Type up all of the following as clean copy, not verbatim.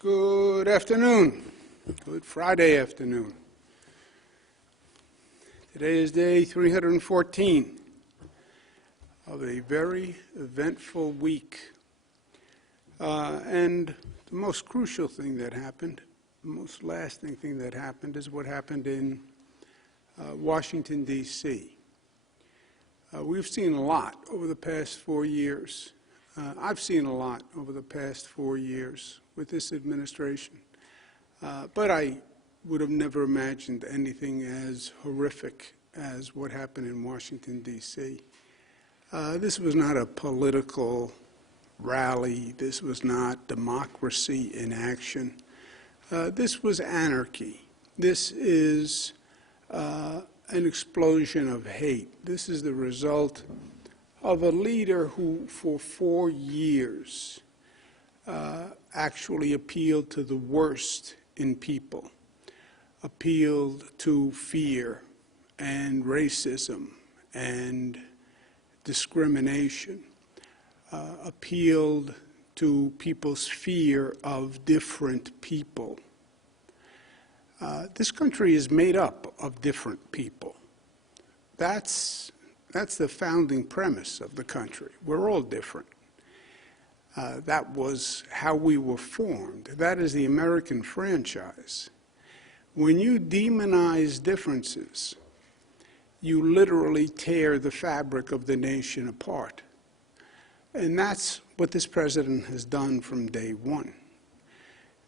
Good afternoon. Good Friday afternoon. Today is day 314 of a very eventful week. And the most crucial thing that happened, the most lasting thing that happened, is what happened in Washington, D.C. We've seen a lot over the past 4 years. I've seen a lot over the past 4 years with this administration. But I would have never imagined anything as horrific as what happened in Washington, D.C. This was not a political rally. This was not democracy in action. This was anarchy. This is an explosion of hate. This is the result of a leader who, for 4 years, actually appealed to the worst in people, appealed to fear and racism and discrimination, appealed to people's fear of different people. This country is made up of different people. That's the founding premise of the country. We're all different. That was how we were formed. That is the American franchise. When you demonize differences, you literally tear the fabric of the nation apart. And that's what this president has done from day one.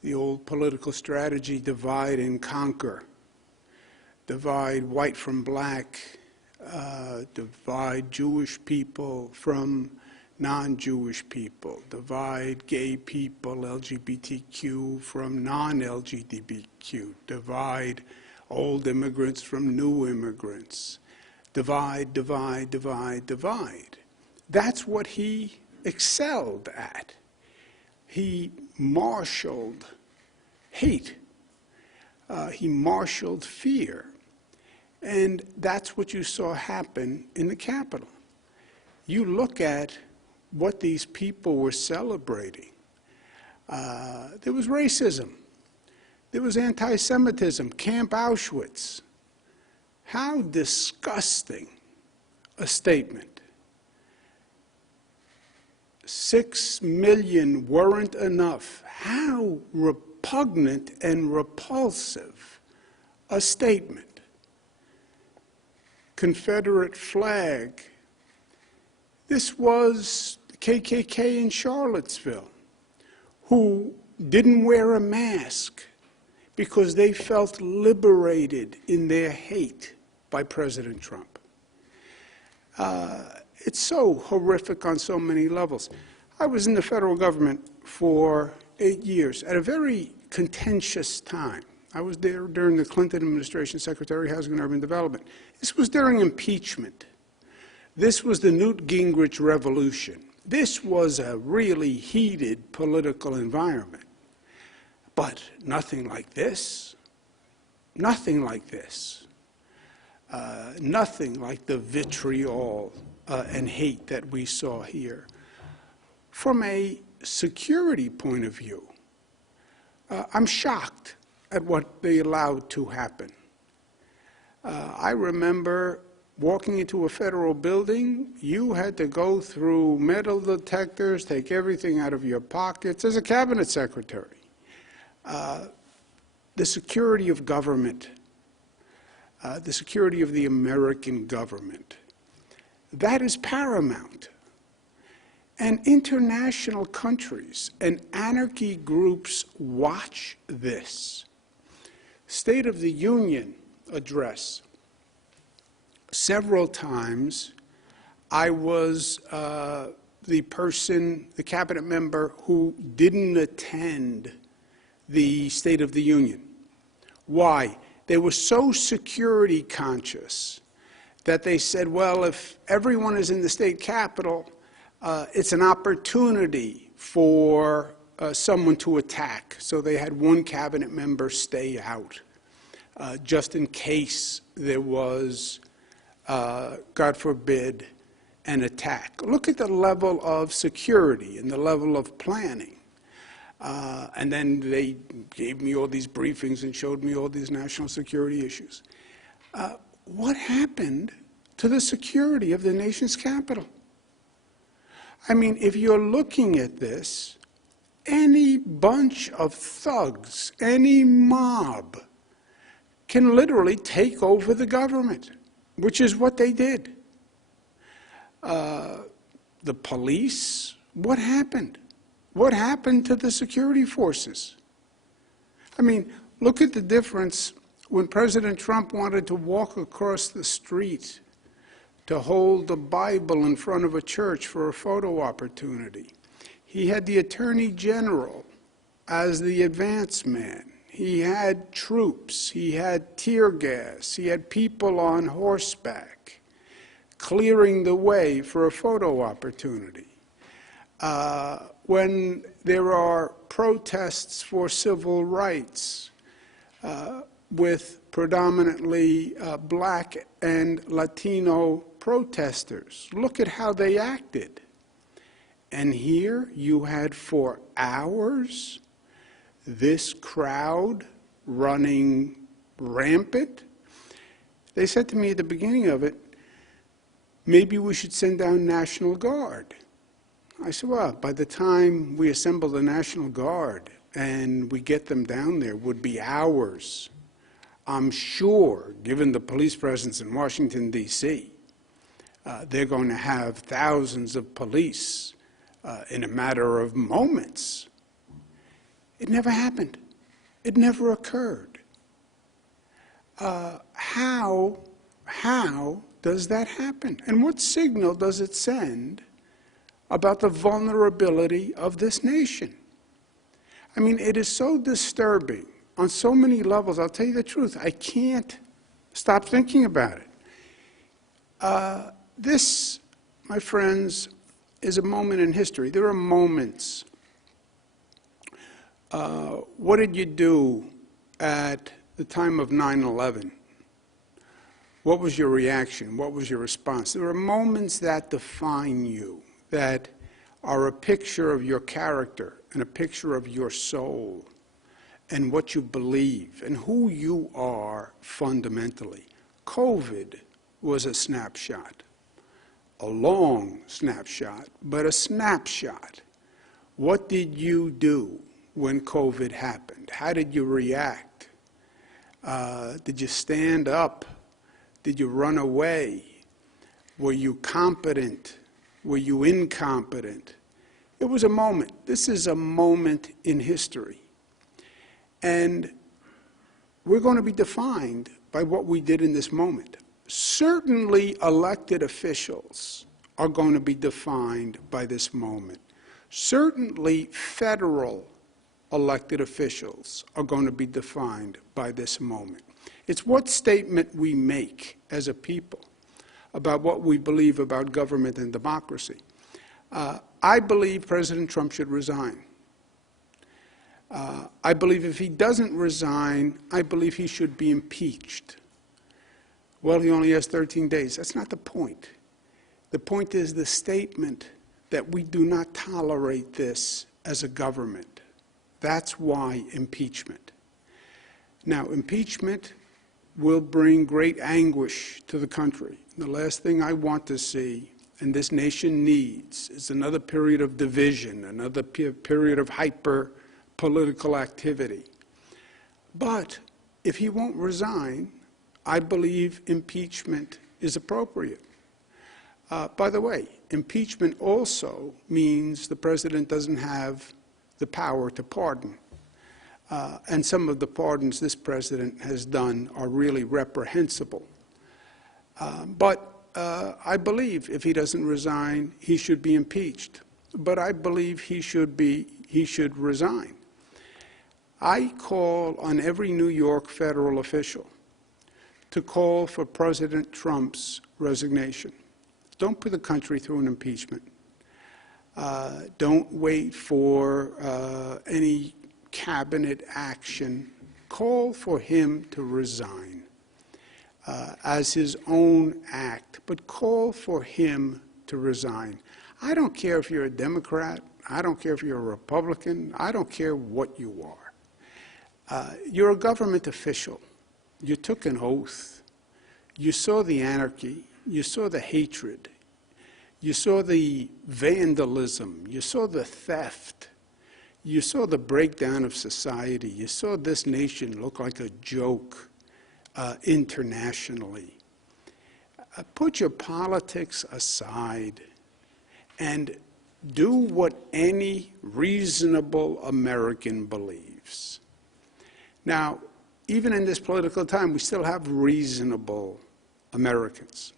The old political strategy, divide and conquer, divide white from black, divide Jewish people from non-Jewish people, divide gay people, LGBTQ, from non-LGBTQ, divide old immigrants from new immigrants, divide, divide, divide, divide. That's what he excelled at. He marshaled hate. He marshaled fear. And that's what you saw happen in the Capitol. You look at what these people were celebrating. There was racism. There was anti-Semitism, Camp Auschwitz. How disgusting a statement. 6 million weren't enough. How repugnant and repulsive a statement. Confederate flag. This was the KKK in Charlottesville, who didn't wear a mask because they felt liberated in their hate by President Trump. It's so horrific on so many levels. I was in the federal government for 8 years at a very contentious time. I was there during the Clinton administration, Secretary of Housing and Urban Development. This was during impeachment. This was the Newt Gingrich revolution. This was a really heated political environment. But nothing like this. Nothing like this. Nothing like the vitriol and hate that we saw here. From a security point of view, I'm shocked at what they allowed to happen. I remember walking into a federal building, you had to go through metal detectors, take everything out of your pockets as a cabinet secretary. The security of government, the security of the American government, that is paramount. And international countries and anarchy groups watch this. State of the Union address. Several times, I was the cabinet member who didn't attend the State of the Union. Why? They were so security conscious that they said, well, if everyone is in the state capitol, it's an opportunity for someone to attack. So they had one cabinet member stay out, just in case there was, God forbid, an attack. Look at the level of security and the level of planning. And then they gave me all these briefings and showed me all these national security issues. What happened to the security of the nation's capital? I mean, if you're looking at this, any bunch of thugs, any mob, can literally take over the government, which is what they did. The police, what happened? What happened to the security forces? I mean, look at the difference when President Trump wanted to walk across the street to hold the Bible in front of a church for a photo opportunity. He had the Attorney General as the advance man. He had troops. He had tear gas. He had people on horseback clearing the way for a photo opportunity. When there are protests for civil rights with predominantly black and Latino protesters, look at how they acted. And here you had for hours this crowd running rampant. They said to me at the beginning of it, maybe we should send down National Guard. I said, well, by the time we assemble the National Guard and we get them down there would be hours. I'm sure, given the police presence in Washington, D.C., they're going to have thousands of police in a matter of moments. It never happened. It never occurred. How does that happen? And what signal does it send about the vulnerability of this nation? I mean, it is so disturbing on so many levels. I'll tell you the truth. I can't stop thinking about it. This, my friends, is a moment in history. There are moments. What did you do at the time of 9/11? What was your reaction? What was your response? There are moments that define you, that are a picture of your character and a picture of your soul and what you believe and who you are fundamentally. COVID was a snapshot, a long snapshot, but a snapshot. What did you do when COVID happened? How did you react? Did you stand up? Did you run away? Were you competent? Were you incompetent? It was a moment. This is a moment in history. And we're going to be defined by what we did in this moment. Certainly elected officials are going to be defined by this moment. Certainly federal elected officials are going to be defined by this moment. It's what statement we make as a people about what we believe about government and democracy. I believe President Trump should resign. I believe if he doesn't resign, I believe he should be impeached. Well, he only has 13 days. That's not the point. The point is the statement that we do not tolerate this as a government. That's why impeachment. Now, impeachment will bring great anguish to the country. The last thing I want to see, and this nation needs, is another period of division, another period of hyper-political activity. But if he won't resign, I believe impeachment is appropriate. By the way, impeachment also means the president doesn't have the power to pardon. And some of the pardons this president has done are really reprehensible. But I believe if he doesn't resign, he should be impeached. But I believe he should resign. I call on every New York federal official to call for President Trump's resignation. Don't put the country through an impeachment. Don't wait for any cabinet action. Call for him to resign as his own act, but call for him to resign. I don't care if you're a Democrat I don't care if you're a Republican. I don't care what you are. You're a government official. You took an oath. You saw the anarchy. You saw the hatred. You saw the vandalism. You saw the theft. You saw the breakdown of society. You saw this nation look like a joke internationally. Put your politics aside and do what any reasonable American believes. Now, even in this political time, we still have reasonable Americans.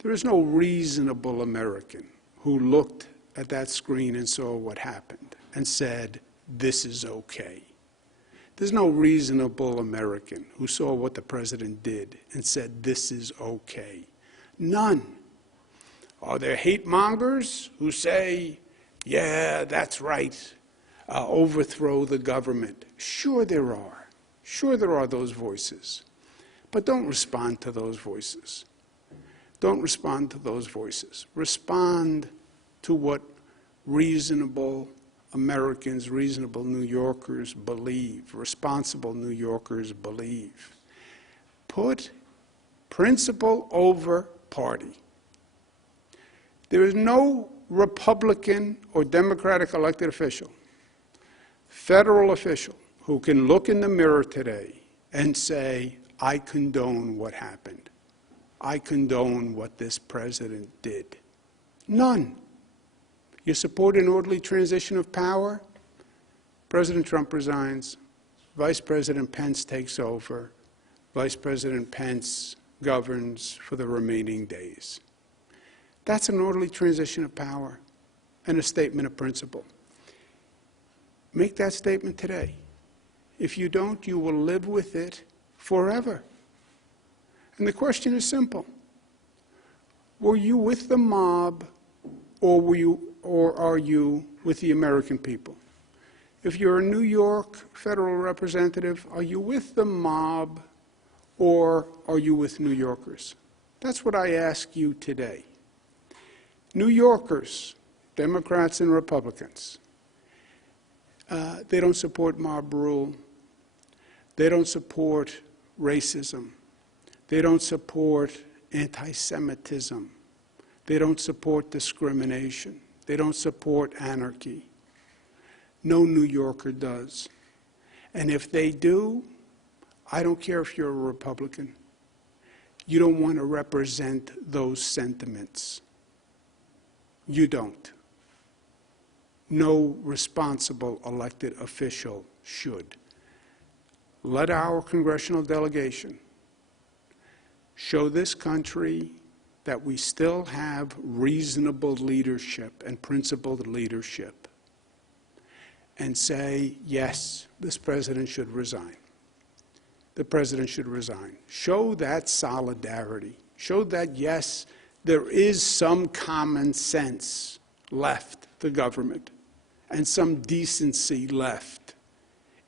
There is no reasonable American who looked at that screen and saw what happened and said, this is okay. There's no reasonable American who saw what the president did and said, this is okay. None. Are there hate mongers who say, yeah, that's right, overthrow the government? Sure there are. Sure there are those voices. But don't respond to those voices. Don't respond to those voices. Respond to what reasonable Americans, reasonable New Yorkers believe, responsible New Yorkers believe. Put principle over party. There is no Republican or Democratic elected official, federal official, who can look in the mirror today and say, I condone what happened. I condone what this president did. None. You support an orderly transition of power? President Trump resigns. Vice President Pence takes over. Vice President Pence governs for the remaining days. That's an orderly transition of power and a statement of principle. Make that statement today. If you don't, you will live with it forever. And the question is simple. Were you with the mob, or are you with the American people? If you're a New York federal representative, are you with the mob, or are you with New Yorkers? That's what I ask you today. New Yorkers, Democrats and Republicans, they don't support mob rule. They don't support racism. They don't support anti-Semitism. They don't support discrimination. They don't support anarchy. No New Yorker does. And if they do, I don't care if you're a Republican. You don't want to represent those sentiments. You don't. No responsible elected official should. Let our congressional delegation show this country that we still have reasonable leadership and principled leadership, and say, yes, this president should resign. The president should resign. Show that solidarity. Show that, yes, there is some common sense left to government and some decency left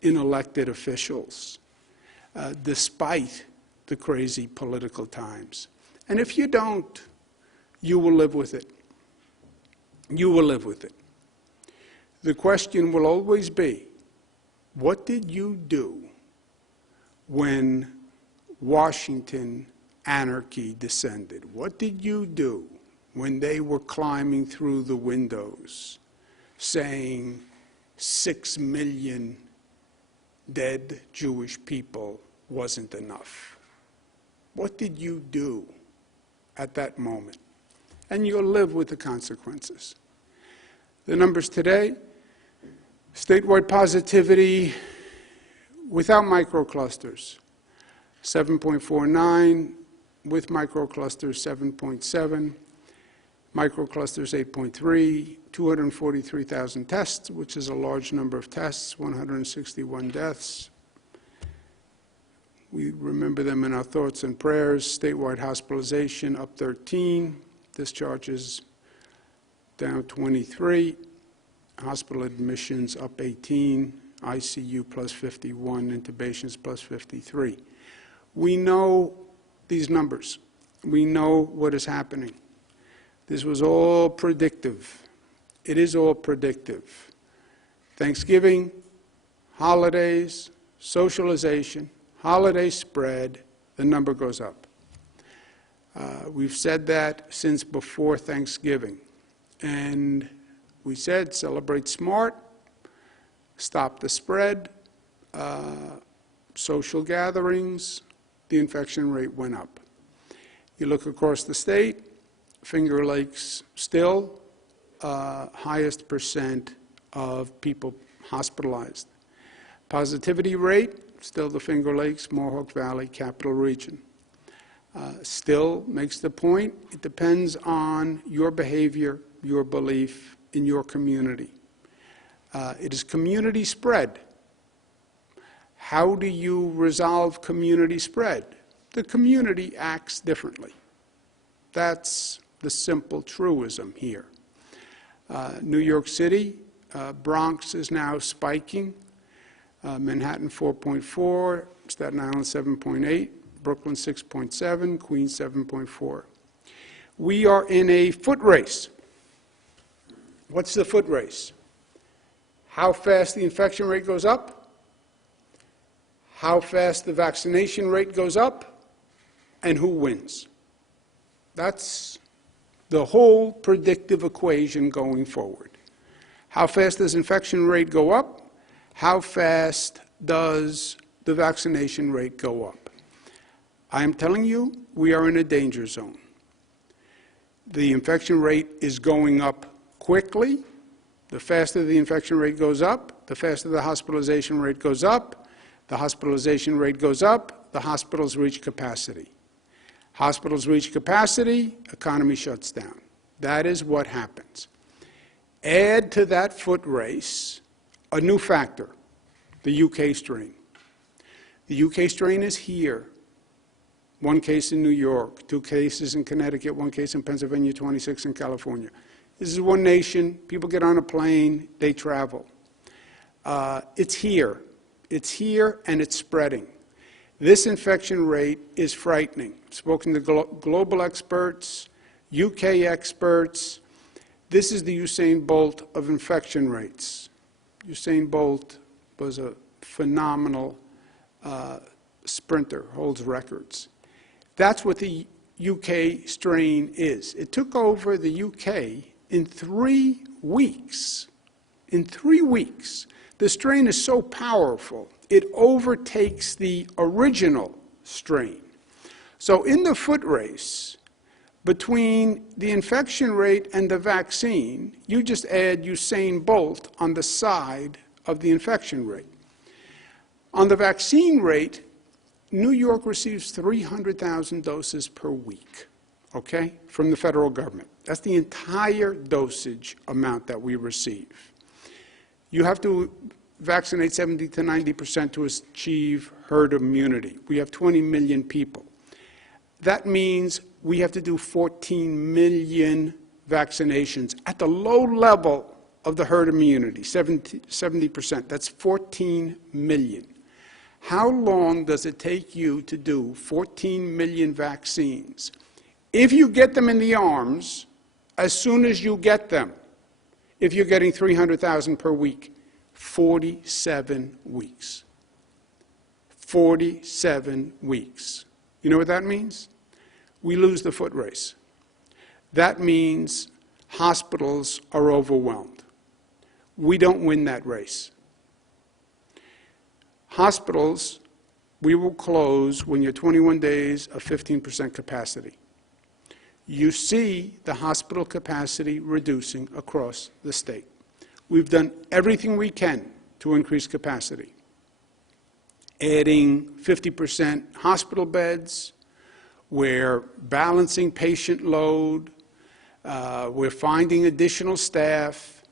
in elected officials, despite the crazy political times. And if you don't, you will live with it. You will live with it. The question will always be, what did you do when Washington anarchy descended? What did you do when they were climbing through the windows saying 6 million dead Jewish people wasn't enough? What did you do at that moment? And you'll live with the consequences. The numbers today, statewide positivity without microclusters, 7.49, with microclusters, 7.7, microclusters, 8.3, 243,000 tests, which is a large number of tests, 161 deaths. We remember them in our thoughts and prayers. Statewide hospitalization up 13, discharges down 23, hospital admissions up 18, ICU plus 51, intubations plus 53. We know these numbers. We know what is happening. This was all predictive. It is all predictive. Thanksgiving, holidays, socialization, holiday spread, the number goes up. We've said that since before Thanksgiving. And we said celebrate smart, stop the spread, social gatherings, the infection rate went up. You look across the state, Finger Lakes still highest percent of people hospitalized. Positivity rate, still the Finger Lakes, Mohawk Valley, Capital Region. Still makes the point, it depends on your behavior, your belief in your community. It is community spread. How do you resolve community spread? The community acts differently. That's the simple truism here. New York City, Bronx is now spiking. Manhattan 4.4, Staten Island 7.8, Brooklyn 6.7, Queens 7.4. We are in a foot race. What's the foot race? How fast the infection rate goes up, how fast the vaccination rate goes up, and who wins. That's the whole predictive equation going forward. How fast does infection rate go up? How fast does the vaccination rate go up? I am telling you, we are in a danger zone. The infection rate is going up quickly. The faster the infection rate goes up, the faster the hospitalization rate goes up. The hospitalization rate goes up, the hospitals reach capacity. Hospitals reach capacity, economy shuts down. That is what happens. Add to that foot race a new factor, the UK strain. The UK strain is here. 1 case in New York, 2 cases in Connecticut, 1 case in Pennsylvania, 26 in California. This is one nation. People get on a plane, they travel. It's here. It's here and it's spreading. This infection rate is frightening. I've spoken to global experts, UK experts. This is the Usain Bolt of infection rates. Usain Bolt was a phenomenal sprinter, holds records. That's what the UK strain is. It took over the UK in 3 weeks. In 3 weeks. The strain is so powerful, it overtakes the original strain. So in the foot race, between the infection rate and the vaccine, you just add Usain Bolt on the side of the infection rate. On the vaccine rate, New York receives 300,000 doses per week, okay, from the federal government. That's the entire dosage amount that we receive. You have to vaccinate 70 to 90% to achieve herd immunity. We have 20 million people. That means we have to do 14 million vaccinations at the low level of the herd immunity, 70%. That's 14 million. How long does it take you to do 14 million vaccines? If you get them in the arms, as soon as you get them, if you're getting 300,000 per week, 47 weeks. 47 weeks. You know what that means? We lose the foot race. That means hospitals are overwhelmed. We don't win that race. Hospitals, we will close when you're 21 days of 15% capacity. You see the hospital capacity reducing across the state. We've done everything we can to increase capacity. Adding 50% hospital beds, we're balancing patient load, we're finding additional staff.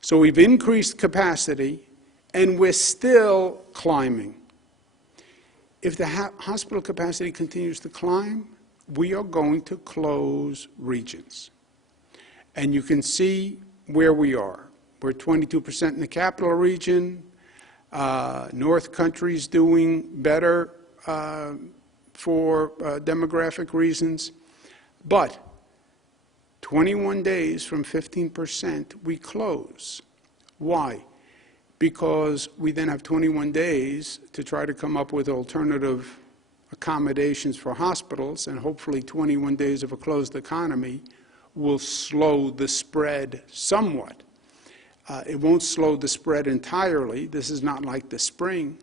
So we've increased capacity, and we're still climbing. If the hospital capacity continues to climb, we are going to close regions. And you can see where we are. We're 22% in the capital region. North Country's doing better for demographic reasons. But 21 days from 15%, we close. Why? Because we then have 21 days to try to come up with alternative accommodations for hospitals, and hopefully 21 days of a closed economy will slow the spread somewhat. It won't slow the spread entirely. This is not like the spring,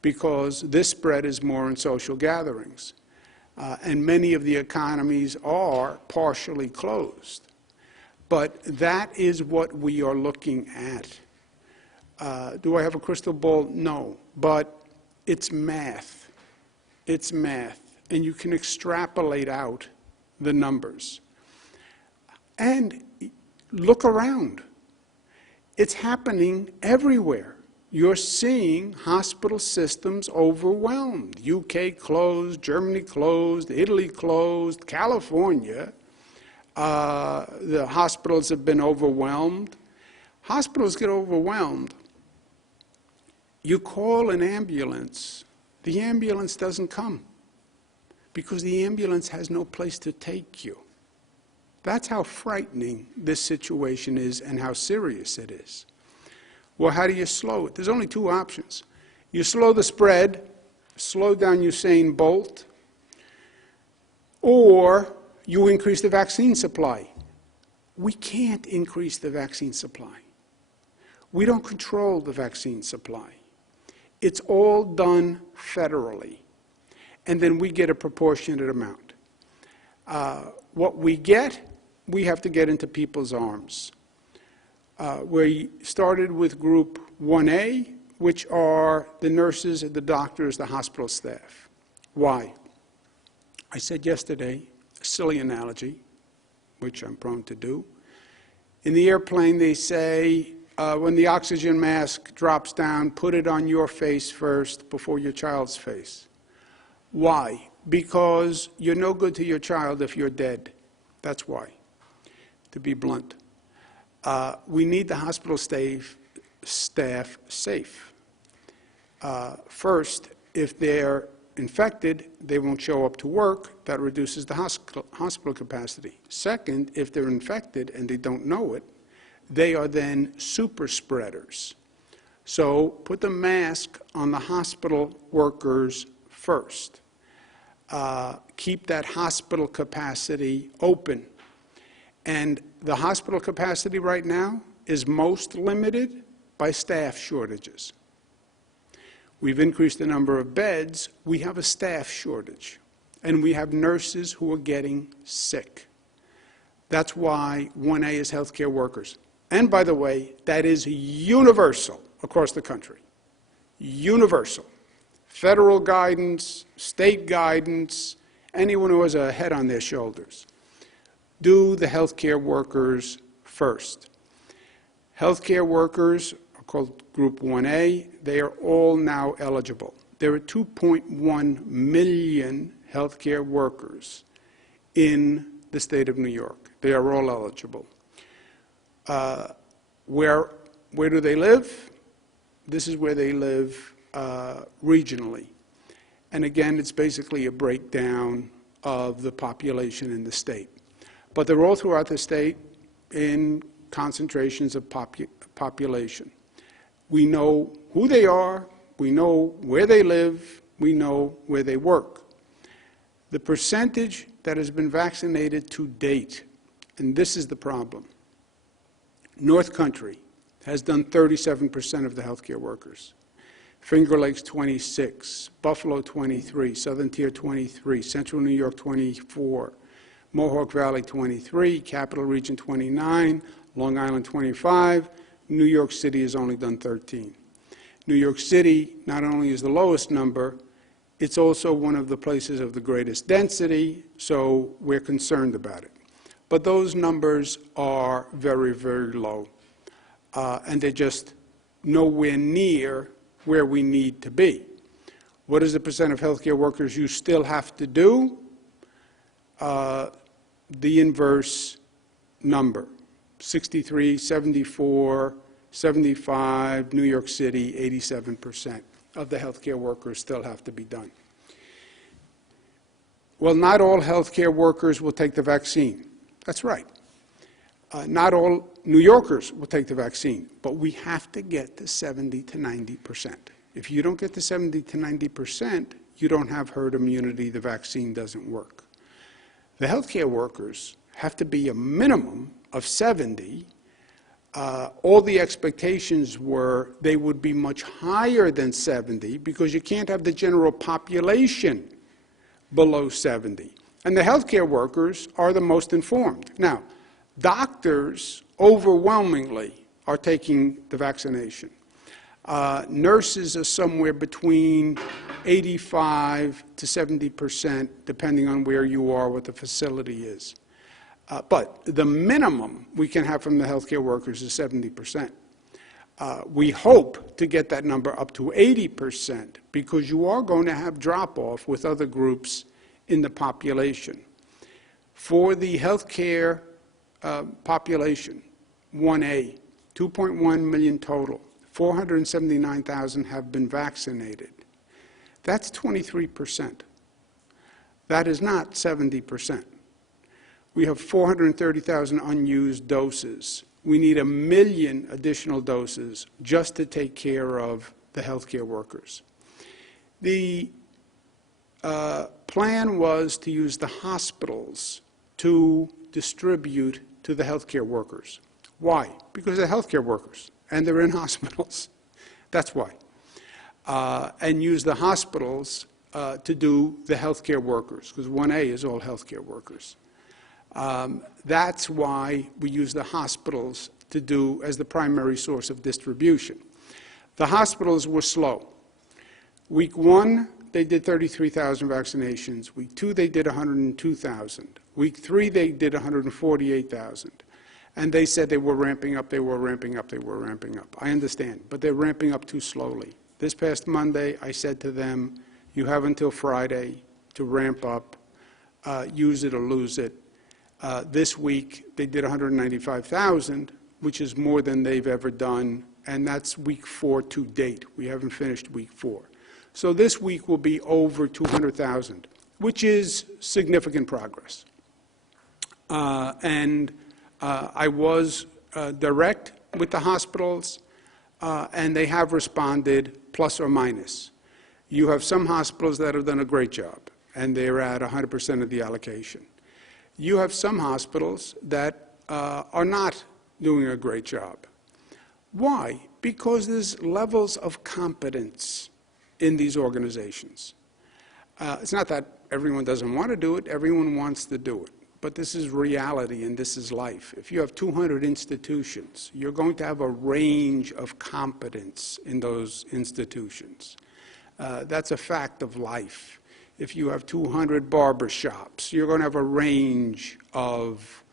because this spread is more in social gatherings. And many of the economies are partially closed. But that is what we are looking at. Do I have a crystal ball? No. But it's math. It's math. And you can extrapolate out the numbers. And look around. It's happening everywhere. You're seeing hospital systems overwhelmed. UK closed, Germany closed, Italy closed, California. The hospitals have been overwhelmed. Hospitals get overwhelmed. You call an ambulance. The ambulance doesn't come because the ambulance has no place to take you. That's how frightening this situation is and how serious it is. Well, how do you slow it? There's only two options. You slow the spread, slow down Usain Bolt, or you increase the vaccine supply. We can't increase the vaccine supply. We don't control the vaccine supply. It's all done federally, and then we get a proportionate amount. What we get, we have to get into people's arms. We started with Group 1A, which are the nurses, the doctors, the hospital staff. Why? I said yesterday, a silly analogy, which I'm prone to do. In the airplane, they say, when the oxygen mask drops down, put it on your face first before your child's face. Why? Because you're no good to your child if you're dead. That's why, to be blunt. We need the hospital staff safe. First, if they're infected, they won't show up to work. That reduces the hospital capacity. Second, if they're infected and they don't know it, they are then super spreaders. So put the mask on the hospital workers first. Keep that hospital capacity open. And the hospital capacity right now is most limited by staff shortages. We've increased the number of beds. We have a staff shortage. And we have nurses who are getting sick. That's why 1A is healthcare workers. And by the way, that is universal across the country. Universal. Federal guidance, state guidance, anyone who has a head on their shoulders. Do the healthcare workers first. Healthcare workers are called Group 1A. They are all now eligible. There are 2.1 million healthcare workers in the state of New York. They are all eligible. Where do they live? This is where they live regionally. And again, it's basically a breakdown of the population in the state. But they're all throughout the state in concentrations of population. We know who they are, we know where they live, we know where they work. The percentage that has been vaccinated to date, and this is the problem, North Country has done 37% of the healthcare workers. Finger Lakes 26, Buffalo 23, Southern Tier 23, Central New York 24, Mohawk Valley 23, Capital Region 29, Long Island 25, New York City has only done 13. New York City not only is the lowest number, it's also one of the places of the greatest density, so we're concerned about it. But those numbers are very, very low, and they're just nowhere near where we need to be. What is the percent of healthcare workers you still have to do? The inverse number, 63, 74, 75, New York City, 87% of the healthcare workers still have to be done. Well, not all healthcare workers will take the vaccine. That's right. Not all New Yorkers will take the vaccine, but we have to get to 70 to 90%. If you don't get to 70 to 90%, you don't have herd immunity, the vaccine doesn't work. The healthcare workers have to be a minimum of 70. All the expectations were they would be much higher than 70 because you can't have the general population below 70. And the healthcare workers are the most informed. Now, doctors overwhelmingly are taking the vaccination. Nurses are somewhere between 85 to 70%, depending on where you are, what the facility is. But the minimum we can have from the healthcare workers is 70%. We hope to get that number up to 80% because you are going to have drop-off with other groups in the population. For the healthcare population, 1A, 2.1 million total, 479,000 have been vaccinated. That's 23%. That is not 70%. We have 430,000 unused doses. We need 1 million additional doses just to take care of the healthcare workers. The plan was to use the hospitals to distribute to the healthcare workers. Why? Because they're healthcare workers, and they're in hospitals. That's why. And use the hospitals to do the healthcare workers, because 1A is all healthcare workers. That's why we use the hospitals to do as the primary source of distribution. The hospitals were slow. Week 1, they did 33,000 vaccinations. Week 2, they did 102,000. Week 3, they did 148,000. And they said they were ramping up, they were ramping up, they were ramping up. I understand, but they're ramping up too slowly. This past Monday, I said to them, you have until Friday to ramp up, use it or lose it. This week, they did 195,000, which is more than they've ever done, and that's week 4 to date. We haven't finished week 4. So this week will be over 200,000, which is significant progress. I was direct with the hospitals, and they have responded plus or minus. You have some hospitals that have done a great job, and they're at 100% of the allocation. You have some hospitals that are not doing a great job. Why? Because there's levels of competence in these organizations. It's not that everyone doesn't want to do it, everyone wants to do it. But this is reality and this is life. If you have 200 institutions, you're going to have a range of competence in those institutions. That's a fact of life. If you have 200 barber shops, you're going to have a range of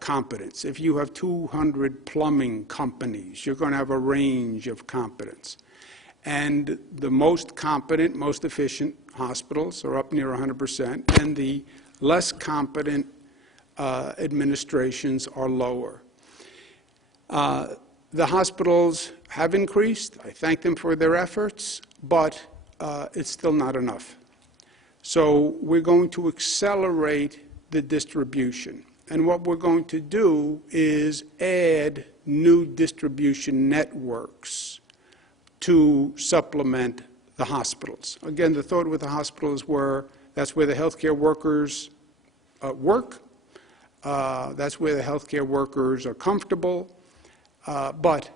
competence. If you have 200 plumbing companies, you're going to have a range of competence. And the most competent, most efficient hospitals are up near 100%, and the less competent administrations are lower. The hospitals have increased. I thank them for their efforts, but it's still not enough. So we're going to accelerate the distribution. And what we're going to do is add new distribution networks to supplement the hospitals. Again, the thought with the hospitals were that's where the healthcare workers work. That's where the healthcare workers are comfortable. But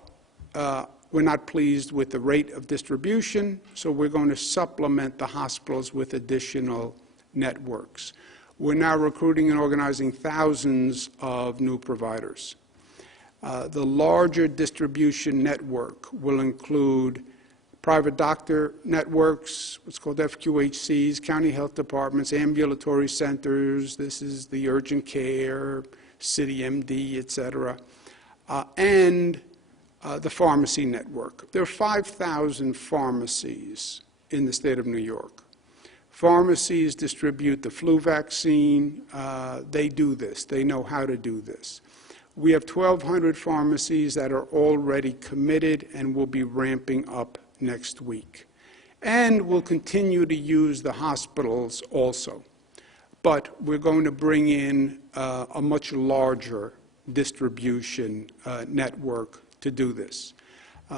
we're not pleased with the rate of distribution, so we're going to supplement the hospitals with additional networks. We're now recruiting and organizing thousands of new providers. The larger distribution network will include private doctor networks, what's called FQHCs, county health departments, ambulatory centers, this is the urgent care, city MD, et cetera, and the pharmacy network. There are 5,000 pharmacies in the state of New York. Pharmacies distribute the flu vaccine. They do this. They know how to do this. We have 1,200 pharmacies that are already committed and will be ramping up next week. And we'll continue to use the hospitals also. But we're going to bring in a much larger distribution network to do this.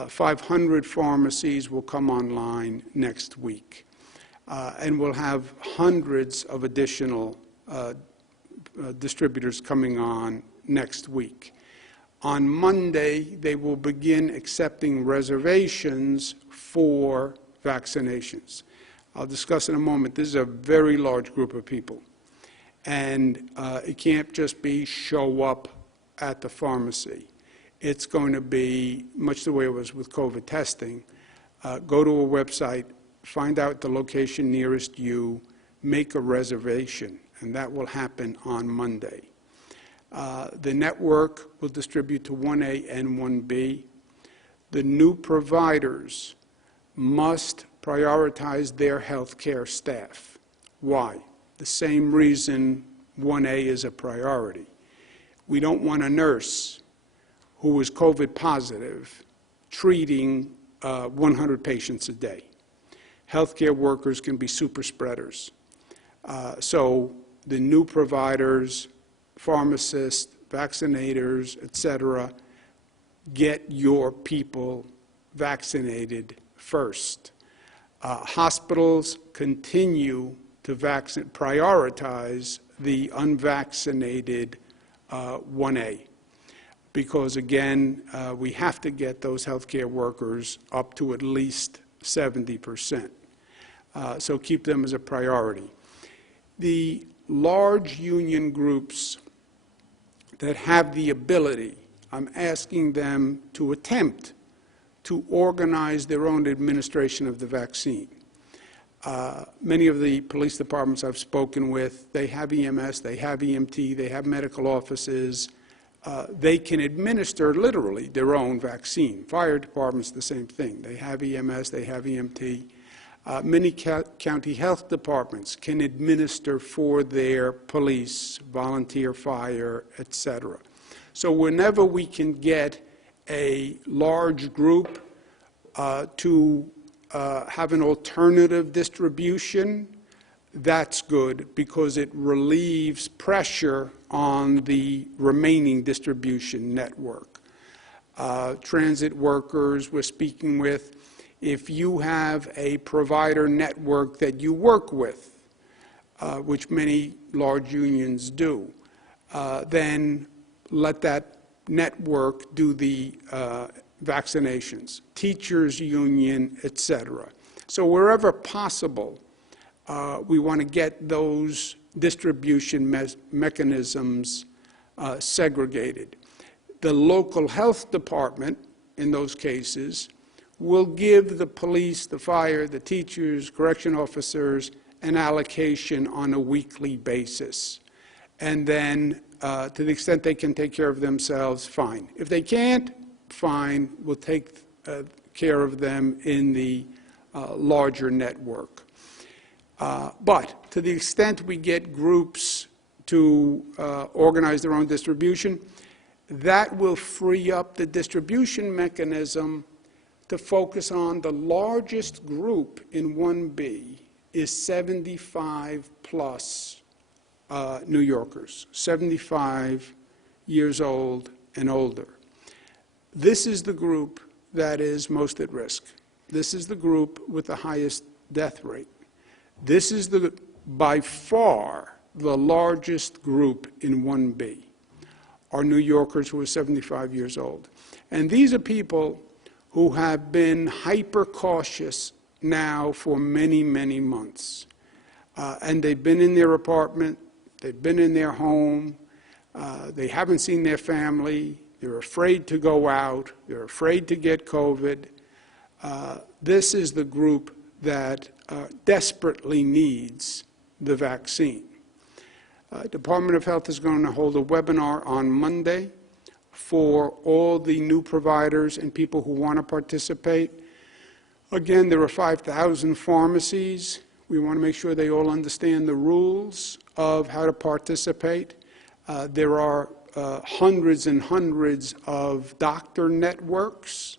500 pharmacies will come online next week, and we'll have hundreds of additional distributors coming on next week. On Monday, they will begin accepting reservations for vaccinations. I'll discuss in a moment. This is a very large group of people, and it can't just be show up at the pharmacy. It's going to be much the way it was with COVID testing. Go to a website, find out the location nearest you, make a reservation, and that will happen on Monday. The network will distribute to 1A and 1B. The new providers must prioritize their health care staff. Why? The same reason 1A is a priority. We don't want a nurse who is COVID positive treating 100 patients a day. Healthcare workers can be super spreaders. So the new providers, pharmacists, vaccinators, etc., get your people vaccinated first. Hospitals continue to prioritize the unvaccinated 1A. Because, again, we have to get those healthcare workers up to at least 70%. So keep them as a priority. The large union groups that have the ability, I'm asking them to attempt to organize their own administration of the vaccine. Many of the police departments I've spoken with, they have EMS, they have EMT, they have medical offices. They can administer literally their own vaccine. Fire departments, the same thing. They have EMS, they have EMT. Many county health departments can administer for their police, volunteer fire, etc. So whenever we can get a large group to have an alternative distribution, that's good because it relieves pressure on the remaining distribution network. Transit workers we're speaking with, if you have a provider network that you work with, which many large unions do, then let that network do the vaccinations, teachers union, etc. So wherever possible, we want to get those distribution mechanisms segregated. The local health department, in those cases, will give the police, the fire, the teachers, correction officers an allocation on a weekly basis. And then, to the extent they can take care of themselves, fine. If they can't, fine, we'll take care of them in the larger network. But to the extent we get groups to organize their own distribution, that will free up the distribution mechanism to focus on the largest group in 1B is 75 plus New Yorkers, 75 years old and older. This is the group that is most at risk. This is the group with the highest death rate. This is by far the largest group in 1B, are New Yorkers who are 75 years old. And these are people who have been hyper-cautious now for many, many months. And they've been in their apartment, they've been in their home, they haven't seen their family, they're afraid to go out, they're afraid to get COVID. This is the group that desperately needs the vaccine. Department of Health is going to hold a webinar on Monday for all the new providers and people who want to participate. Again, there are 5,000 pharmacies. We want to make sure they all understand the rules of how to participate. There are hundreds and hundreds of doctor networks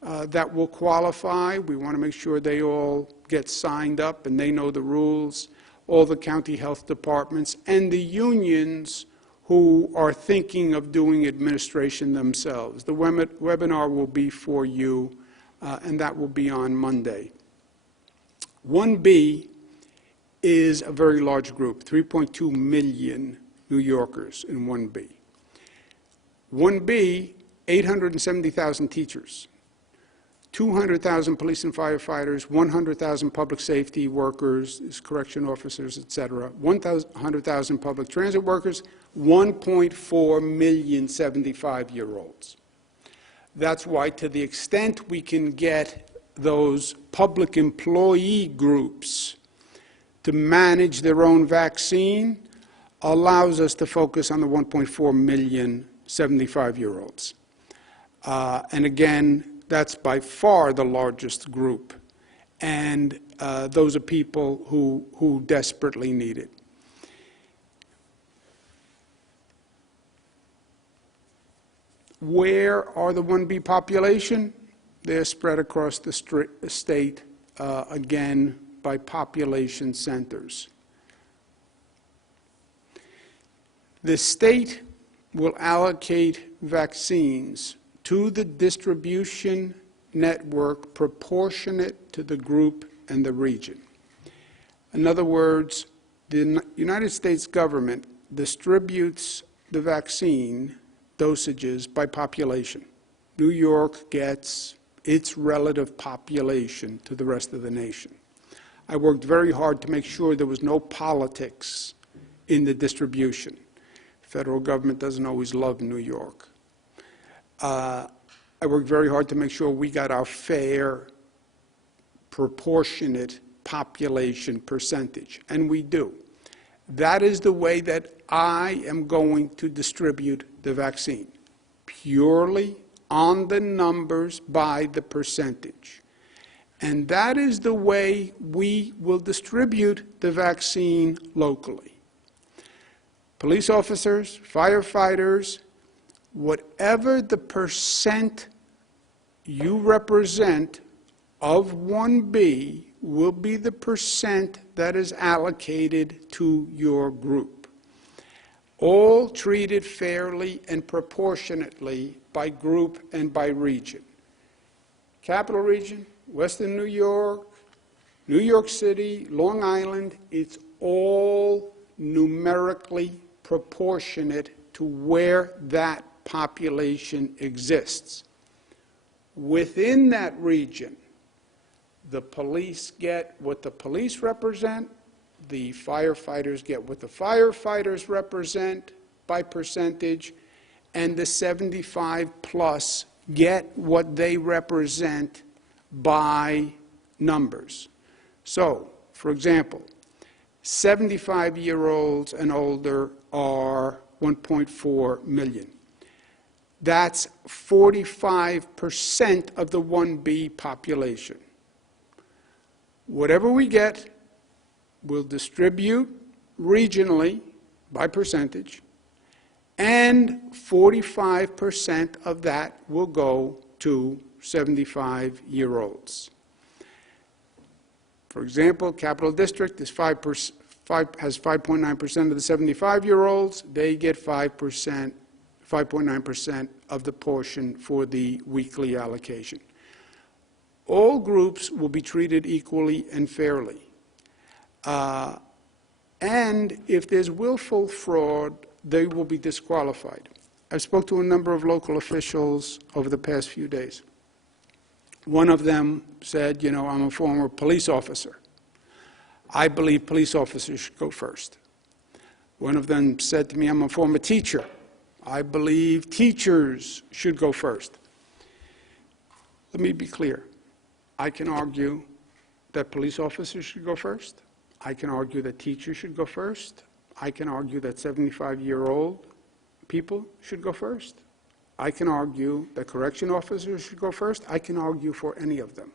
that will qualify. We want to make sure they all get signed up and they know the rules. All the county health departments and the unions who are thinking of doing administration themselves. The webinar will be for you, and that will be on Monday. 1B is a very large group, 3.2 million New Yorkers in 1B. 1B, 870,000 teachers, 200,000 police and firefighters, 100,000 public safety workers, correction officers, etc., 100,000 public transit workers, 1.4 million 75-year-olds. That's why, to the extent we can get those public employee groups to manage their own vaccine, allows us to focus on the 1.4 million 75-year-olds. And again, that's by far the largest group. And those are people who desperately need it. Where are the 1B population? They're spread across the state, again, by population centers. The state will allocate vaccines to the distribution network proportionate to the group and the region. In other words, the United States government distributes the vaccine dosages by population. New York gets its relative population to the rest of the nation. I worked very hard to make sure there was no politics in the distribution. Federal government doesn't always love New York. I worked very hard to make sure we got our fair, proportionate population percentage, and we do. That is the way that I am going to distribute the vaccine, purely on the numbers by the percentage. And that is the way we will distribute the vaccine locally. Police officers, firefighters, whatever the percent you represent of 1B will be the percent that is allocated to your group. All treated fairly and proportionately by group and by region. Capital Region, Western New York, New York City, Long Island, it's all numerically proportionate to where that population exists. Within that region, the police get what the police represent, the firefighters get what the firefighters represent by percentage, and the 75 plus get what they represent by numbers. So, for example, 75-year-olds and older are 1.4 million. That's 45% of the 1B population. Whatever we get, we'll distribute regionally by percentage, and 45% of that will go to 75-year-olds. For example, Capital District is has 5.9% of the 75-year-olds. They get 5.9% of the portion for the weekly allocation. All groups will be treated equally and fairly. And if there's willful fraud, they will be disqualified. I spoke to a number of local officials over the past few days. One of them said, you know, I'm a former police officer. I believe police officers should go first. One of them said to me, I'm a former teacher. I believe teachers should go first. Let me be clear. I can argue that police officers should go first. I can argue that teachers should go first. I can argue that 75-year-old people should go first. I can argue that correction officers should go first. I can argue for any of them.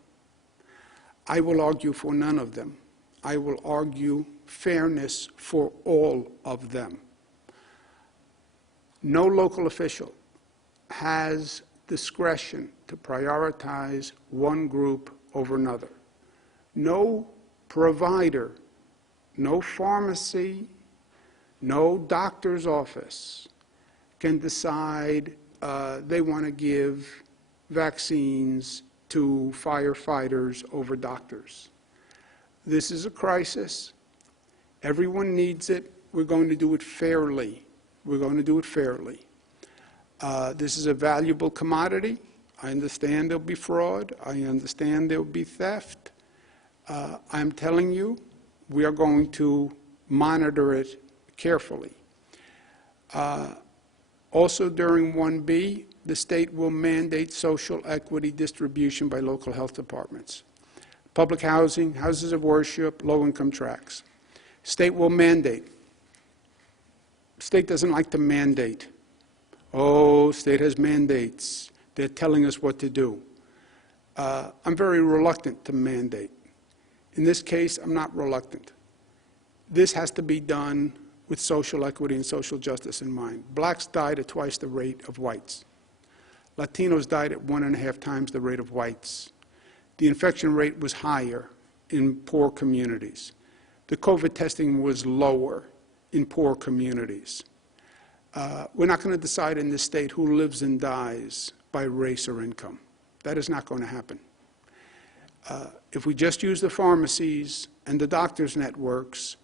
I will argue for none of them. I will argue fairness for all of them. No local official has discretion to prioritize one group over another. No provider, no pharmacy, no doctor's office can decide they want to give vaccines to firefighters over doctors. This is a crisis. Everyone needs it. We're going to do it fairly. We're going to do it fairly. This is a valuable commodity. I understand there'll be fraud. I understand there'll be theft. I'm telling you, we are going to monitor it carefully. Also during 1B, the state will mandate social equity distribution by local health departments. Public housing, houses of worship, low-income tracts. State will mandate. State doesn't like to mandate. Oh, state has mandates. They're telling us what to do. I'm very reluctant to mandate. In this case, I'm not reluctant. This has to be done with social equity and social justice in mind. Blacks died at twice the rate of whites. Latinos died at 1.5 times the rate of whites. The infection rate was higher in poor communities. The COVID testing was lower in poor communities. We're not going to decide in this state who lives and dies by race or income. That is not going to happen. If we just use the pharmacies and the doctors' networks,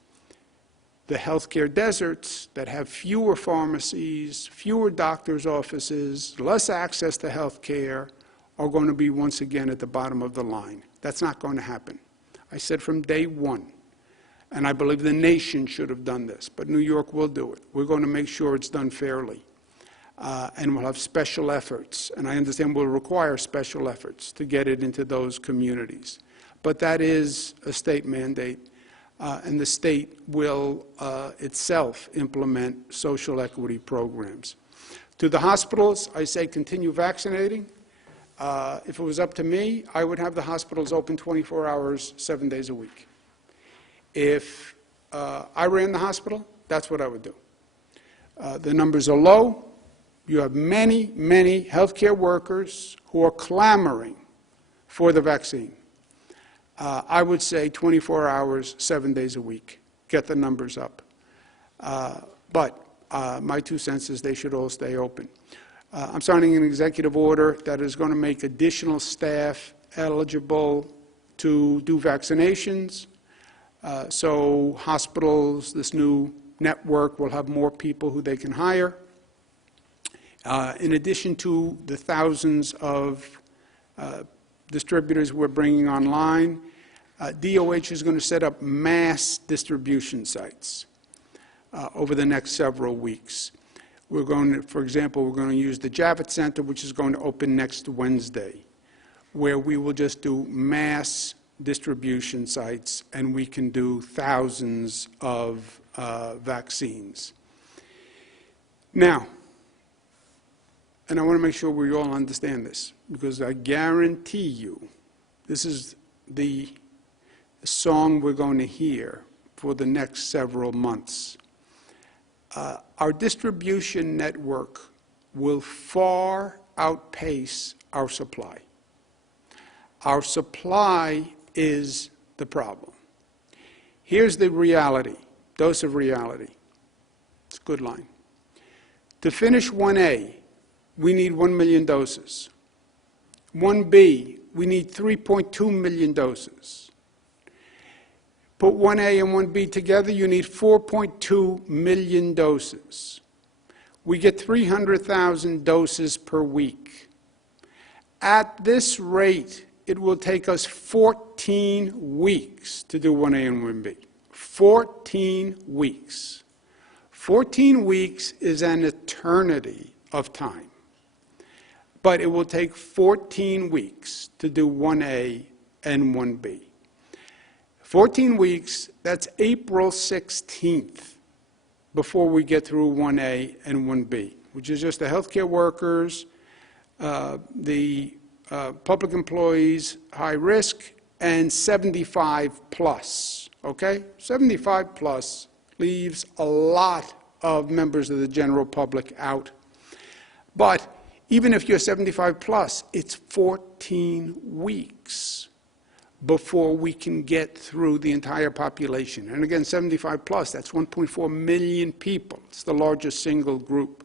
the healthcare deserts that have fewer pharmacies, fewer doctors' offices, less access to health care, are going to be once again at the bottom of the line. That's not going to happen. I said from day one, and I believe the nation should have done this, but New York will do it. We're going to make sure it's done fairly. And we'll have special efforts, and I understand we'll require special efforts to get it into those communities. But that is a state mandate, and the state will itself implement social equity programs. To the hospitals, I say continue vaccinating. If it was up to me, I would have the hospitals open 24 hours, 7 days a week. If I ran the hospital, that's what I would do. The numbers are low. You have many, many healthcare workers who are clamoring for the vaccine. I would say 24 hours, 7 days a week. Get the numbers up. But my 2 cents is they should all stay open. I'm signing an executive order that is going to make additional staff eligible to do vaccinations. So hospitals, this new network, will have more people who they can hire. In addition to the thousands of distributors we're bringing online, DOH is going to set up mass distribution sites over the next several weeks. We're going to, for example, we're going to use the Javits Center, which is going to open next Wednesday, where we will just do mass distribution sites, and we can do thousands of vaccines. Now, and I want to make sure we all understand this, because I guarantee you this is the song we're going to hear for the next several months. Our distribution network will far outpace our supply. Our supply is the problem. Here's the reality, dose of reality. It's a good line. To finish 1A, we need 1 million doses. 1B, we need 3.2 million doses. Put 1A and 1B together, you need 4.2 million doses. We get 300,000 doses per week. At this rate, it will take us 14 weeks to do 1A and 1B. 14 weeks. 14 weeks is an eternity of time. But it will take 14 weeks to do 1A and 1B. 14 weeks, that's April 16th before we get through 1A and 1B, which is just the healthcare workers, the public employees, high risk, and 75 plus, okay? 75 plus leaves a lot of members of the general public out. But even if you're 75 plus, it's 14 weeks before we can get through the entire population. And again, 75 plus, that's 1.4 million people. It's the largest single group.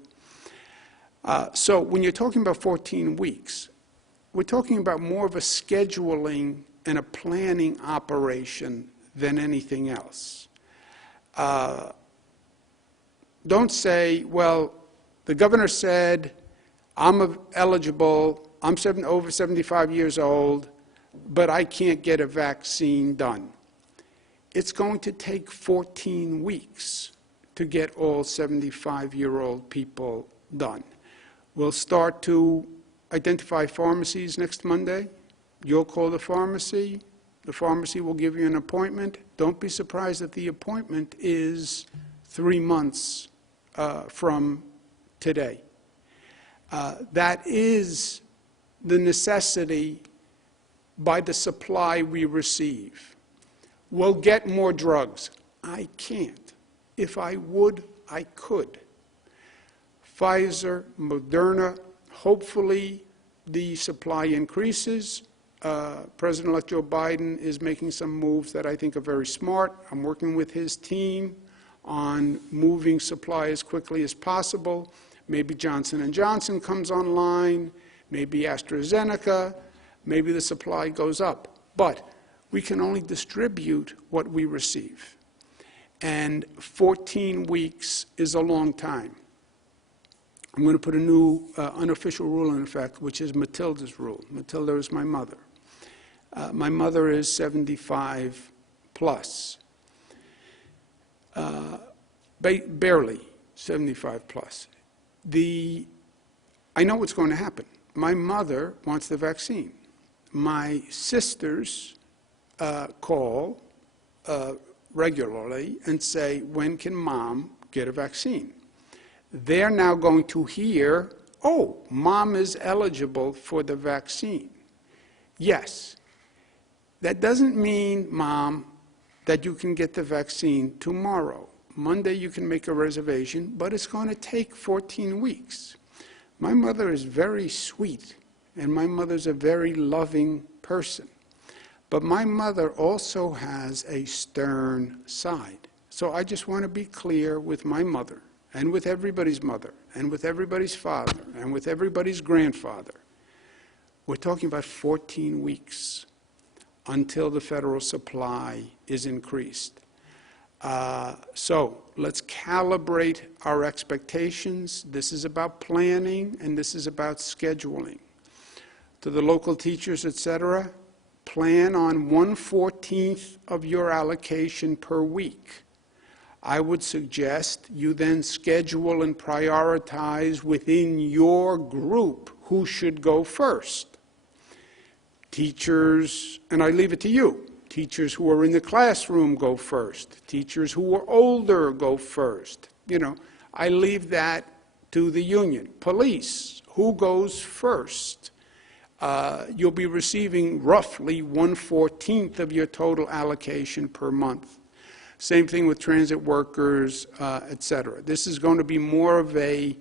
So when you're talking about 14 weeks, we're talking about more of a scheduling and a planning operation than anything else. Don't say, well, the governor said, I'm eligible, I'm over 75 years old, but I can't get a vaccine done. It's going to take 14 weeks to get all 75-year-old people done. We'll start to identify pharmacies next Monday. You'll call the pharmacy will give you an appointment. Don't be surprised that the appointment is 3 months from today. That is the necessity by the supply we receive. We'll get more drugs. I can't. If I would, I could. Pfizer, Moderna, hopefully the supply increases. President-elect Joe Biden is making some moves that I think are very smart. I'm working with his team on moving supply as quickly as possible. Maybe Johnson & Johnson comes online, maybe AstraZeneca, maybe the supply goes up. But we can only distribute what we receive. And 14 weeks is a long time. I'm going to put a new unofficial rule in effect, which is Matilda's rule. Matilda is my mother. My mother is 75 plus, barely 75 plus. I know what's going to happen. My mother wants the vaccine. My sisters call regularly and say, when can mom get a vaccine? They're now going to hear, oh, mom is eligible for the vaccine. Yes. That doesn't mean, mom, that you can get the vaccine tomorrow. Monday you can make a reservation, but it's going to take 14 weeks. My mother is very sweet, and my mother's a very loving person. But my mother also has a stern side. So I just want to be clear with my mother, and with everybody's mother, and with everybody's father, and with everybody's grandfather. We're talking about 14 weeks until the federal supply is increased. So let's calibrate our expectations. This is about planning, and this is about scheduling. To the local teachers, etc., plan on 1/14 of your allocation per week. I would suggest you then schedule and prioritize within your group who should go first. Teachers, and I leave it to you, teachers who are in the classroom go first. Teachers who are older go first. You know, I leave that to the union. Police, who goes first? You'll be receiving roughly 1/14 of your total allocation per month. Same thing with transit workers, et cetera. This is going to be more of a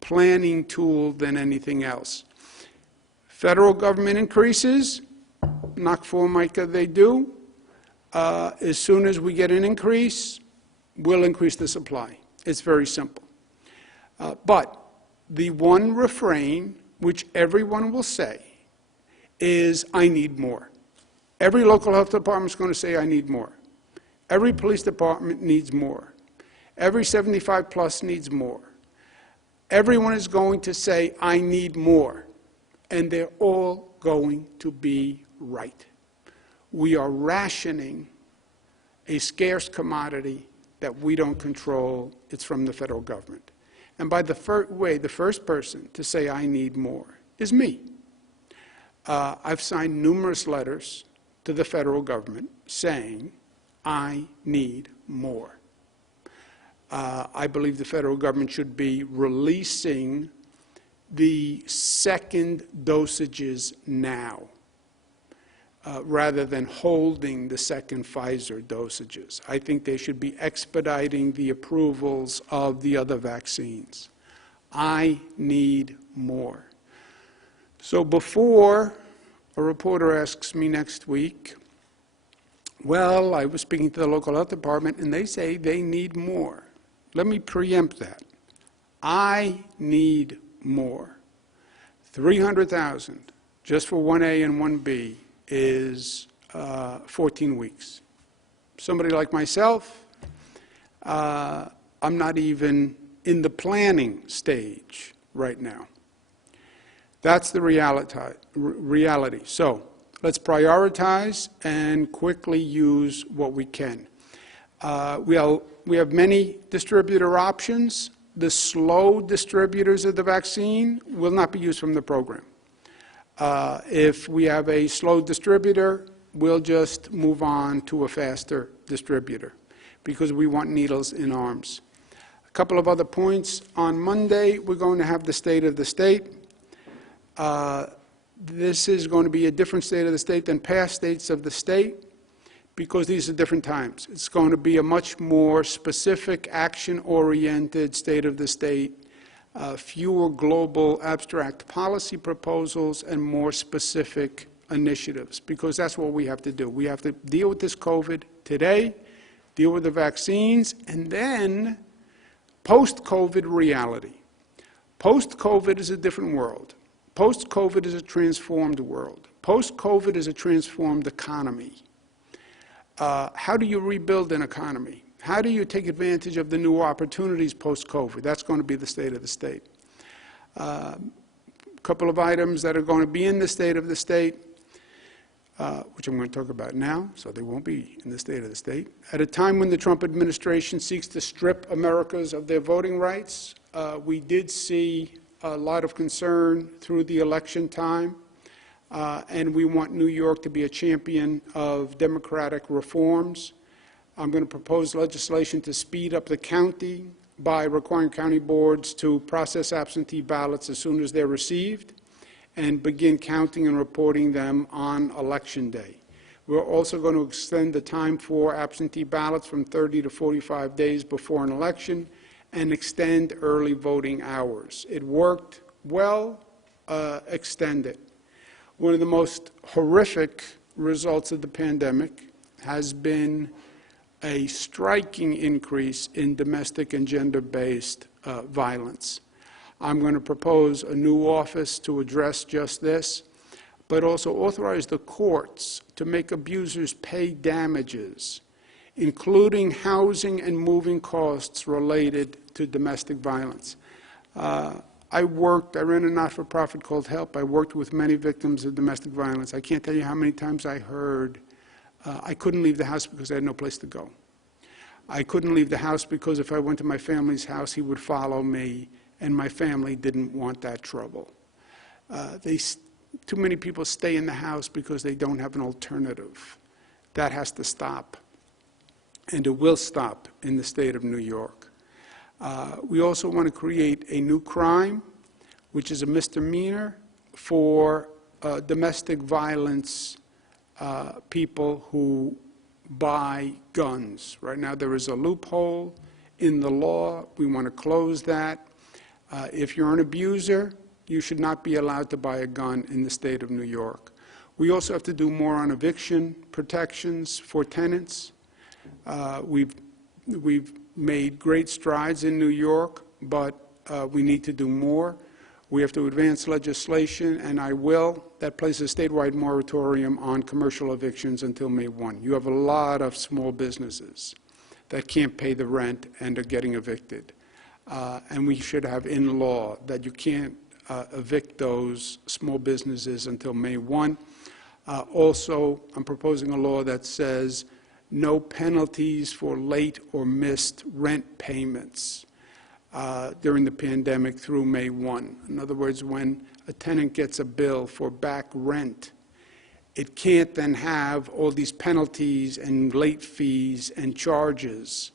planning tool than anything else. Federal government increases, knock Formica, they do. As soon as we get an increase, we'll increase the supply. It's very simple. But the one refrain, which everyone will say, is, I need more. Every local health department is going to say, I need more. Every police department needs more. Every 75 plus needs more. Everyone is going to say, I need more. And they're all going to be right. We are rationing a scarce commodity that we don't control. It's from the federal government. And by the way, the first person to say, I need more, is me. I've signed numerous letters to the federal government saying, I need more. I believe the federal government should be releasing the second dosages now, rather than holding the second Pfizer dosages. I think they should be expediting the approvals of the other vaccines. I need more. So before a reporter asks me next week, Well, I was speaking to the local health department, and they say they need more. Let me preempt that. I need more. 300,000 just for 1A and 1B is 14 weeks. Somebody like myself, I'm not even in the planning stage right now. That's the reality. So let's prioritize and quickly use what we can. We have many distributor options. The slow distributors of the vaccine will not be used from the program. If we have a slow distributor, we'll just move on to a faster distributor because we want needles in arms. A couple of other points. On Monday, we're going to have the State of the State. This is going to be a different State of the State than past States of the State because these are different times. It's going to be a much more specific, action-oriented State of the State, fewer global abstract policy proposals, and more specific initiatives, because that's what we have to do. We have to deal with this COVID today, deal with the vaccines, and then post-COVID reality. Post-COVID is a different world. Post-COVID is a transformed world. Post-COVID is a transformed economy. How do you rebuild an economy? How do you take advantage of the new opportunities post-COVID? That's going to be the State of the State. A couple of items that are going to be in the State of the State, which I'm going to talk about now, so they won't be in the State of the State. At a time when the Trump administration seeks to strip Americans of their voting rights, we did see a lot of concern through the election time, and we want New York to be a champion of democratic reforms. I'm going to propose legislation to speed up the county by requiring county boards to process absentee ballots as soon as they're received and begin counting and reporting them on Election Day. We're also going to extend the time for absentee ballots from 30 to 45 days before an election and extend early voting hours. It worked well, extend it. One of the most horrific results of the pandemic has been a striking increase in domestic and gender-based violence. I'm going to propose a new office to address just this, but also authorize the courts to make abusers pay damages, including housing and moving costs related to domestic violence. I ran a not-for-profit called HELP. I worked with many victims of domestic violence. I can't tell you how many times I heard, I couldn't leave the house because I had no place to go. I couldn't leave the house because if I went to my family's house, he would follow me, and my family didn't want that trouble. Too many people stay in the house because they don't have an alternative. That has to stop, and it will stop in the state of New York. We also want to create a new crime, which is a misdemeanor for domestic violence people who buy guns. Right now there is a loophole in the law. We want to close that. If you're an abuser, you should not be allowed to buy a gun in the state of New York. We also have to do more on eviction protections for tenants. We've made great strides in New York, but we need to do more. We have to advance legislation, and I will, that places a statewide moratorium on commercial evictions until May 1. You have a lot of small businesses that can't pay the rent and are getting evicted. And we should have in law that you can't evict those small businesses until May 1. Also, I'm proposing a law that says no penalties for late or missed rent payments during the pandemic through May 1. In other words, when a tenant gets a bill for back rent, it can't then have all these penalties and late fees and charges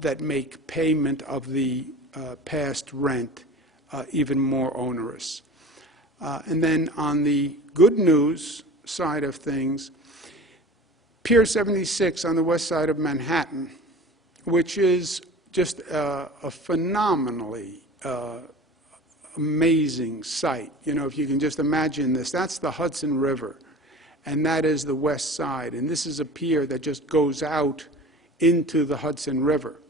that make payment of the past rent even more onerous. And then on the good news side of things, Pier 76 on the west side of Manhattan, which is just a phenomenally amazing sight. You know, if you can just imagine this, that's the Hudson River. and that is the West Side. And this is a pier that just goes out into the Hudson River.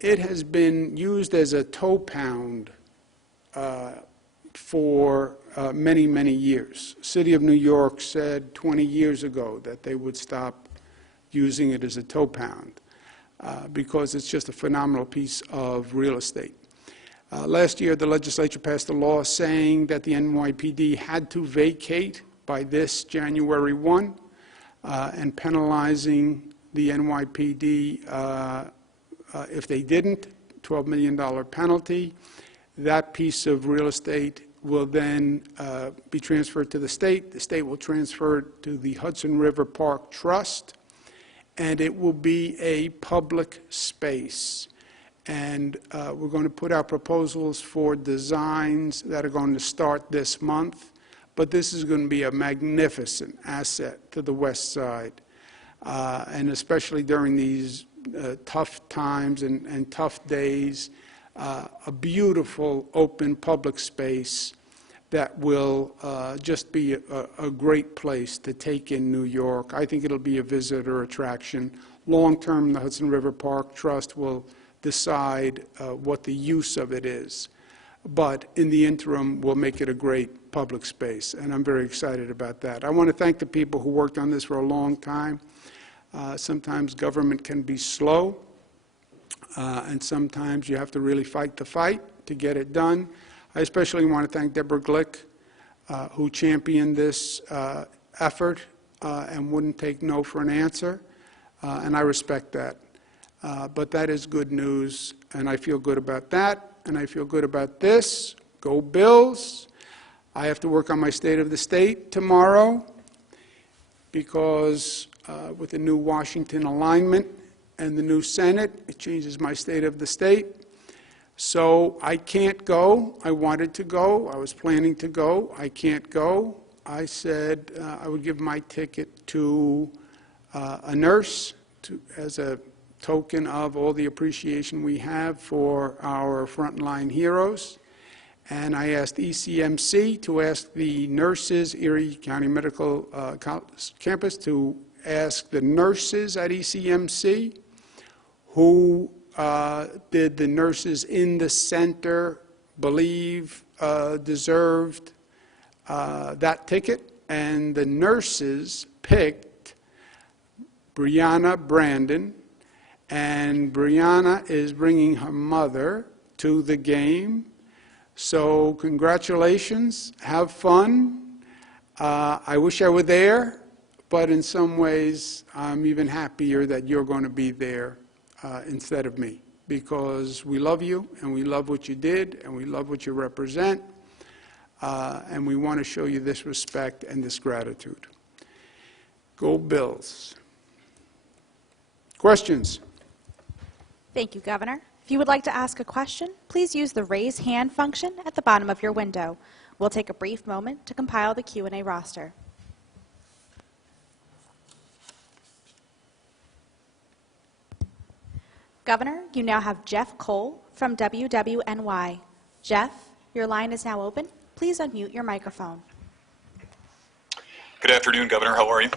It has been used as a tow pound for many, many years. City of New York said 20 years ago that they would stop using it as a tow pound because it's just a phenomenal piece of real estate. Last year, the legislature passed a law saying that the NYPD had to vacate by this January 1 and penalizing the NYPD if they didn't, $12 million penalty. That piece of real estate will then be transferred to the state. The state will transfer it to the Hudson River Park Trust, and it will be a public space. And we're going to put out proposals for designs that are going to start this month. But this is going to be a magnificent asset to the West Side, and especially during these tough times and tough days, a beautiful open public space that will just be a great place to take in New York. I think it'll be a visitor attraction. Long term, the Hudson River Park Trust will decide what the use of it is. But in the interim, we'll make it a great public space, and I'm very excited about that. I want to thank the people who worked on this for a long time. Sometimes government can be slow, and sometimes you have to really fight the fight to get it done. I especially want to thank Deborah Glick, who championed this effort and wouldn't take no for an answer, and I respect that. But that is good news, and I feel good about that. And I feel good about this. Go Bills. I have to work on my State of the State tomorrow because with the new Washington alignment and the new Senate, it changes my State of the State. So I can't go. I wanted to go. I was planning to go. I can't go. I said I would give my ticket to a nurse as a token of all the appreciation we have for our frontline heroes. And I asked ECMC to ask the nurses, Erie County Medical Campus, to ask the nurses at ECMC who did the nurses in the center believe deserved that ticket. And the nurses picked Brianna Brandon, and Brianna is bringing her mother to the game. So congratulations, have fun. I wish I were there, but in some ways I'm even happier that you're going to be there instead of me, because we love you and we love what you did and we love what you represent, and we want to show you this respect and this gratitude. Go Bills. Questions? Thank you, Governor. If you would like to ask a question, please use the raise hand function at the bottom of your window. We'll take a brief moment to compile the Q&A roster. Governor, you now have Jeff Cole from WWNY. Jeff, your line is now open. Please unmute your microphone. Good afternoon, Governor. How are you?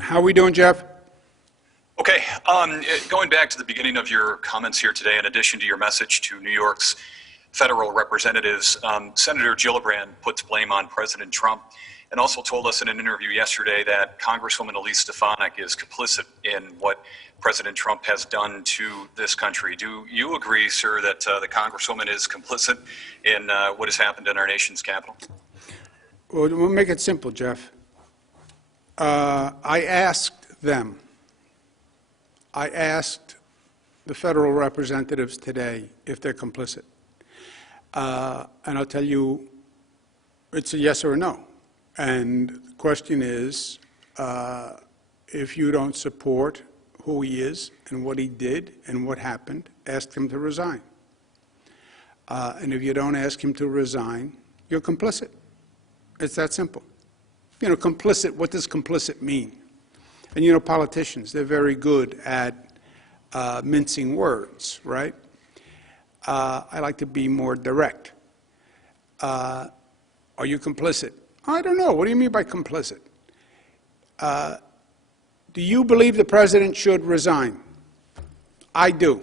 How are we doing, Jeff? Okay, going back to the beginning of your comments here today, in addition to your message to New York's federal representatives, Senator Gillibrand puts blame on President Trump and also told us in an interview yesterday that Congresswoman Elise Stefanik is complicit in what President Trump has done to this country. Do you agree, sir, that the Congresswoman is complicit in what has happened in our nation's capital? Well, we'll make it simple, Jeff. I asked them. I asked the federal representatives today if they're complicit. And I'll tell you, it's a yes or a no. And the question is, if you don't support who he is and what he did and what happened, ask him to resign. And if you don't ask him to resign, you're complicit. It's that simple. You know, complicit, what does complicit mean? And you know, politicians, they're very good at mincing words, right? I like to be more direct. Are you complicit I don't know. What do you mean by complicit? Do you believe the president should resign? I do.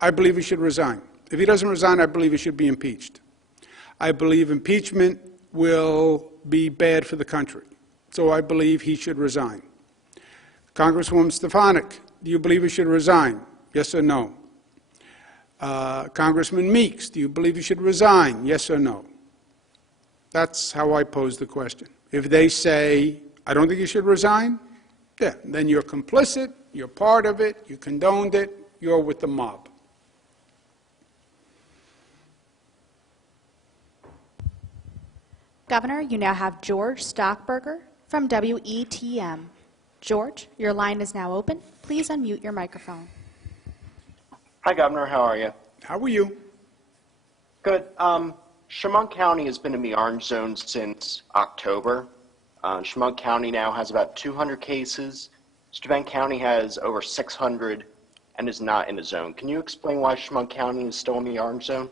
I believe he should resign. If he doesn't resign, I believe he should be impeached. I believe impeachment will be bad for the country. So I believe he should resign. Congresswoman Stefanik, do you believe he should resign? Yes or no? Congressman Meeks, do you believe he should resign? Yes or no? That's how I pose the question. If they say, I don't think you should resign, yeah, then you're complicit, you're part of it, you condoned it, you're with the mob. Governor, you now have George Stockberger from WETM. George, your line is now open. Please unmute your microphone. Hi, Governor. How are you? How are you? Good. Chemung County has been in the orange zone since October. Chemung County now has about 200 cases. Steuben County has over 600 and is not in the zone. Can you explain why Chemung County is still in the orange zone?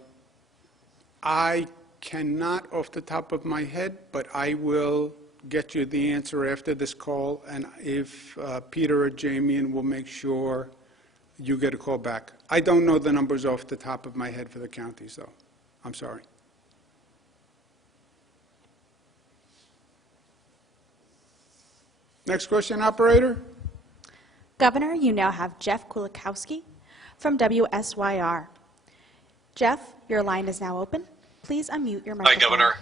I cannot off the top of my head, but I will get you the answer after this call, and if Peter or Jamie will make sure you get a call back. I don't know the numbers off the top of my head for the counties, though. I'm sorry. Next question, operator. Governor, you now have Jeff Kulikowski from WSYR. Jeff, your line is now open. Please unmute your microphone. Hi, Governor.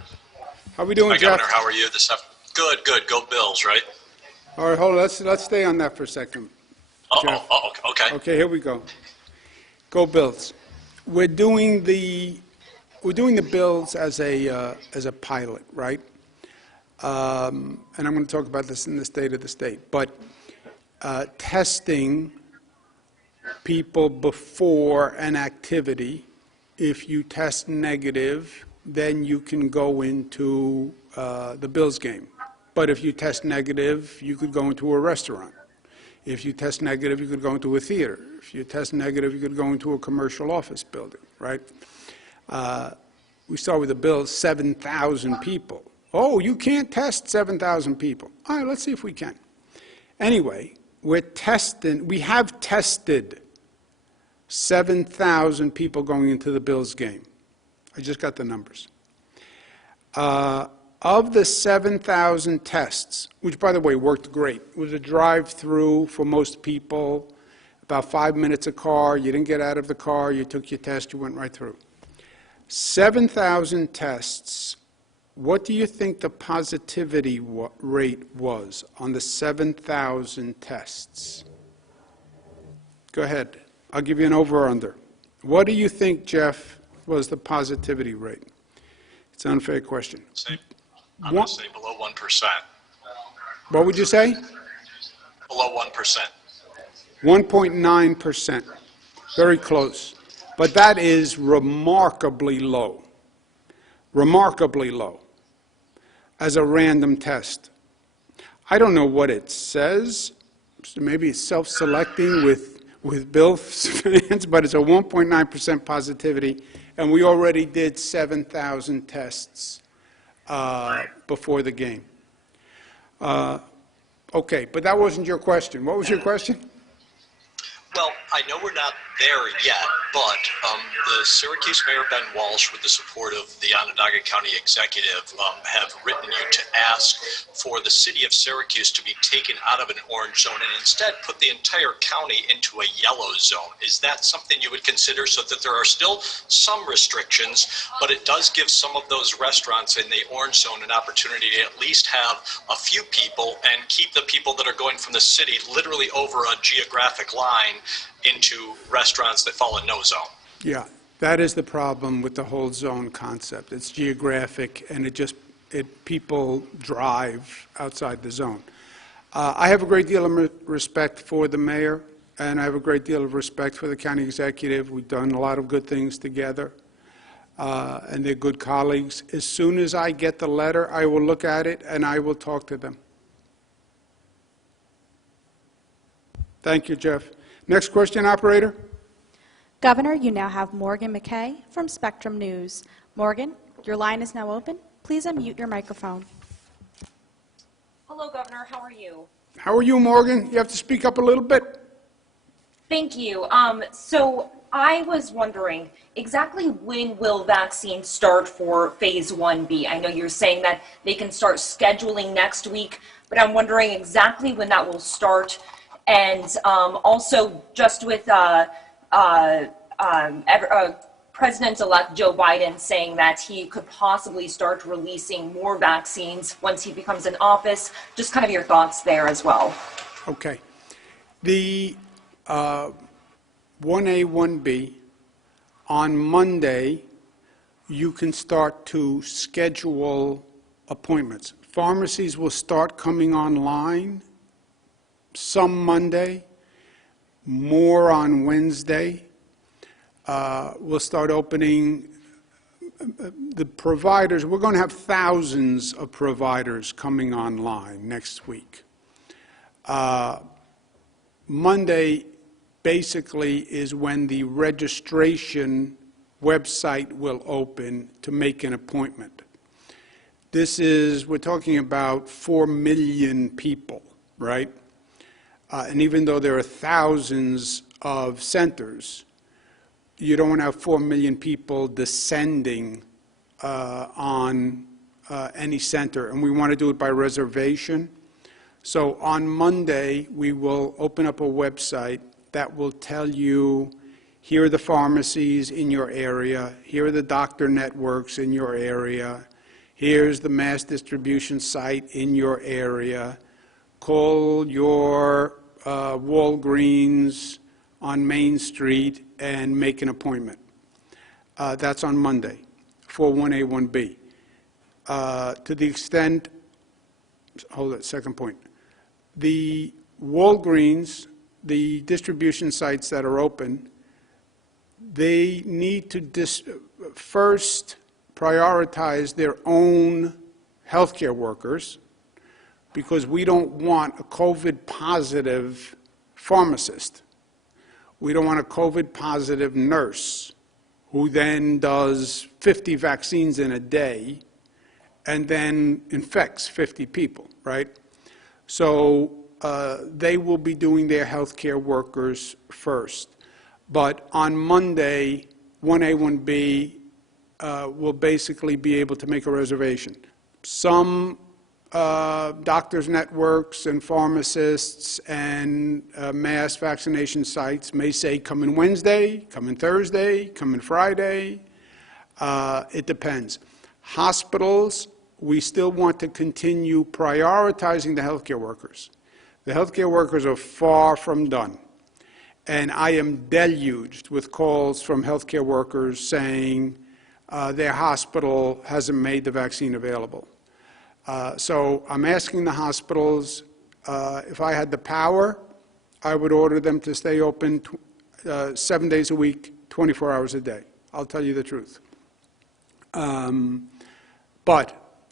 How are we doing, Hi, Jeff? Governor. How are you this afternoon? Good, good. Go Bills, right? All right, hold on. Let's stay on that for a second. Jeff. Okay. Okay, here we go. Go Bills. We're doing the Bills as a pilot, right? And I'm going to talk about this in the State of the State. But testing people before an activity, if you test negative, then you can go into the Bills game. But if you test negative, you could go into a restaurant. If you test negative, you could go into a theater. If you test negative, you could go into a commercial office building, right? We start with the Bills, 7,000 people. Oh, you can't test 7,000 people. All right, let's see if we can. Anyway, we have tested 7,000 people going into the Bills game. I just got the numbers. Of the 7,000 tests, which, by the way, worked great, it was a drive-through for most people, about 5 minutes a car. You didn't get out of the car. You took your test. You went right through. 7,000 tests. What do you think the positivity rate was on the 7,000 tests? Go ahead. I'll give you an over or under. What do you think, Jeff, was the positivity rate? It's an unfair question. I'm going to say below 1%. What would you say? Below 1%. 1.9%. Very close. But that is remarkably low. Remarkably low as a random test. I don't know what it says. Maybe it's self-selecting with Bill Finance, but it's a 1.9% positivity, and we already did 7,000 tests before the game. Okay, but that wasn't your question. What was your question? Well, I know we're not there yet, but the Syracuse Mayor Ben Walsh, with the support of the Onondaga County Executive, have written you to ask for the city of Syracuse to be taken out of an orange zone and instead put the entire county into a yellow zone. Is that something you would consider, so that there are still some restrictions, but it does give some of those restaurants in the orange zone an opportunity to at least have a few people and keep the people that are going from the city literally over a geographic line into restaurants that fall in no zone? Yeah, that is the problem with the whole zone concept. It's geographic, and people drive outside the zone. I have a great deal of respect for the mayor, and I have a great deal of respect for the county executive. We've done a lot of good things together, and they're good colleagues. As soon as I get the letter, I will look at it, and I will talk to them. Thank you, Jeff. Next question, operator. Governor, you now have Morgan McKay from Spectrum News. Morgan, your line is now open. Please unmute your microphone. How are you, Morgan? You have to speak up a little bit. Thank you. So I was wondering, exactly when will vaccines start for phase 1B? I know you're saying that they can start scheduling next week, but I'm wondering exactly when that will start. And also just with President-elect Joe Biden saying that he could possibly start releasing more vaccines once he becomes in office, just kind of your thoughts there as well. Okay. The 1A, 1B, on Monday, you can start to schedule appointments. Pharmacies will start coming online some Monday, more on Wednesday. We'll start opening the providers. We're going to have thousands of providers coming online next week. Monday basically is when the registration website will open to make an appointment. We're talking about 4 million people, right? And even though there are thousands of centers, you don't want to have 4 million people descending on any center, and we want to do it by reservation. So on Monday, we will open up a website that will tell you, here are the pharmacies in your area, here are the doctor networks in your area, here's the mass distribution site in your area, call your Walgreens on Main Street and make an appointment. That's on Monday for 1A, 1B. To the extent, hold it, second point. The Walgreens, the distribution sites that are open, they need to first prioritize their own healthcare workers, because we don't want a COVID-positive pharmacist. We don't want a COVID-positive nurse who then does 50 vaccines in a day and then infects 50 people, right? So they will be doing their healthcare workers first. But on Monday, 1A, 1B will basically be able to make a reservation. Some doctors' networks and pharmacists and mass vaccination sites may say, come in Wednesday, come in Thursday, come in Friday. It depends. Hospitals, we still want to continue prioritizing the healthcare workers. The healthcare workers are far from done. And I am deluged with calls from healthcare workers saying their hospital hasn't made the vaccine available. So I'm asking the hospitals, if I had the power, I would order them to stay open 7 days a week, 24 hours a day. I'll tell you the truth. But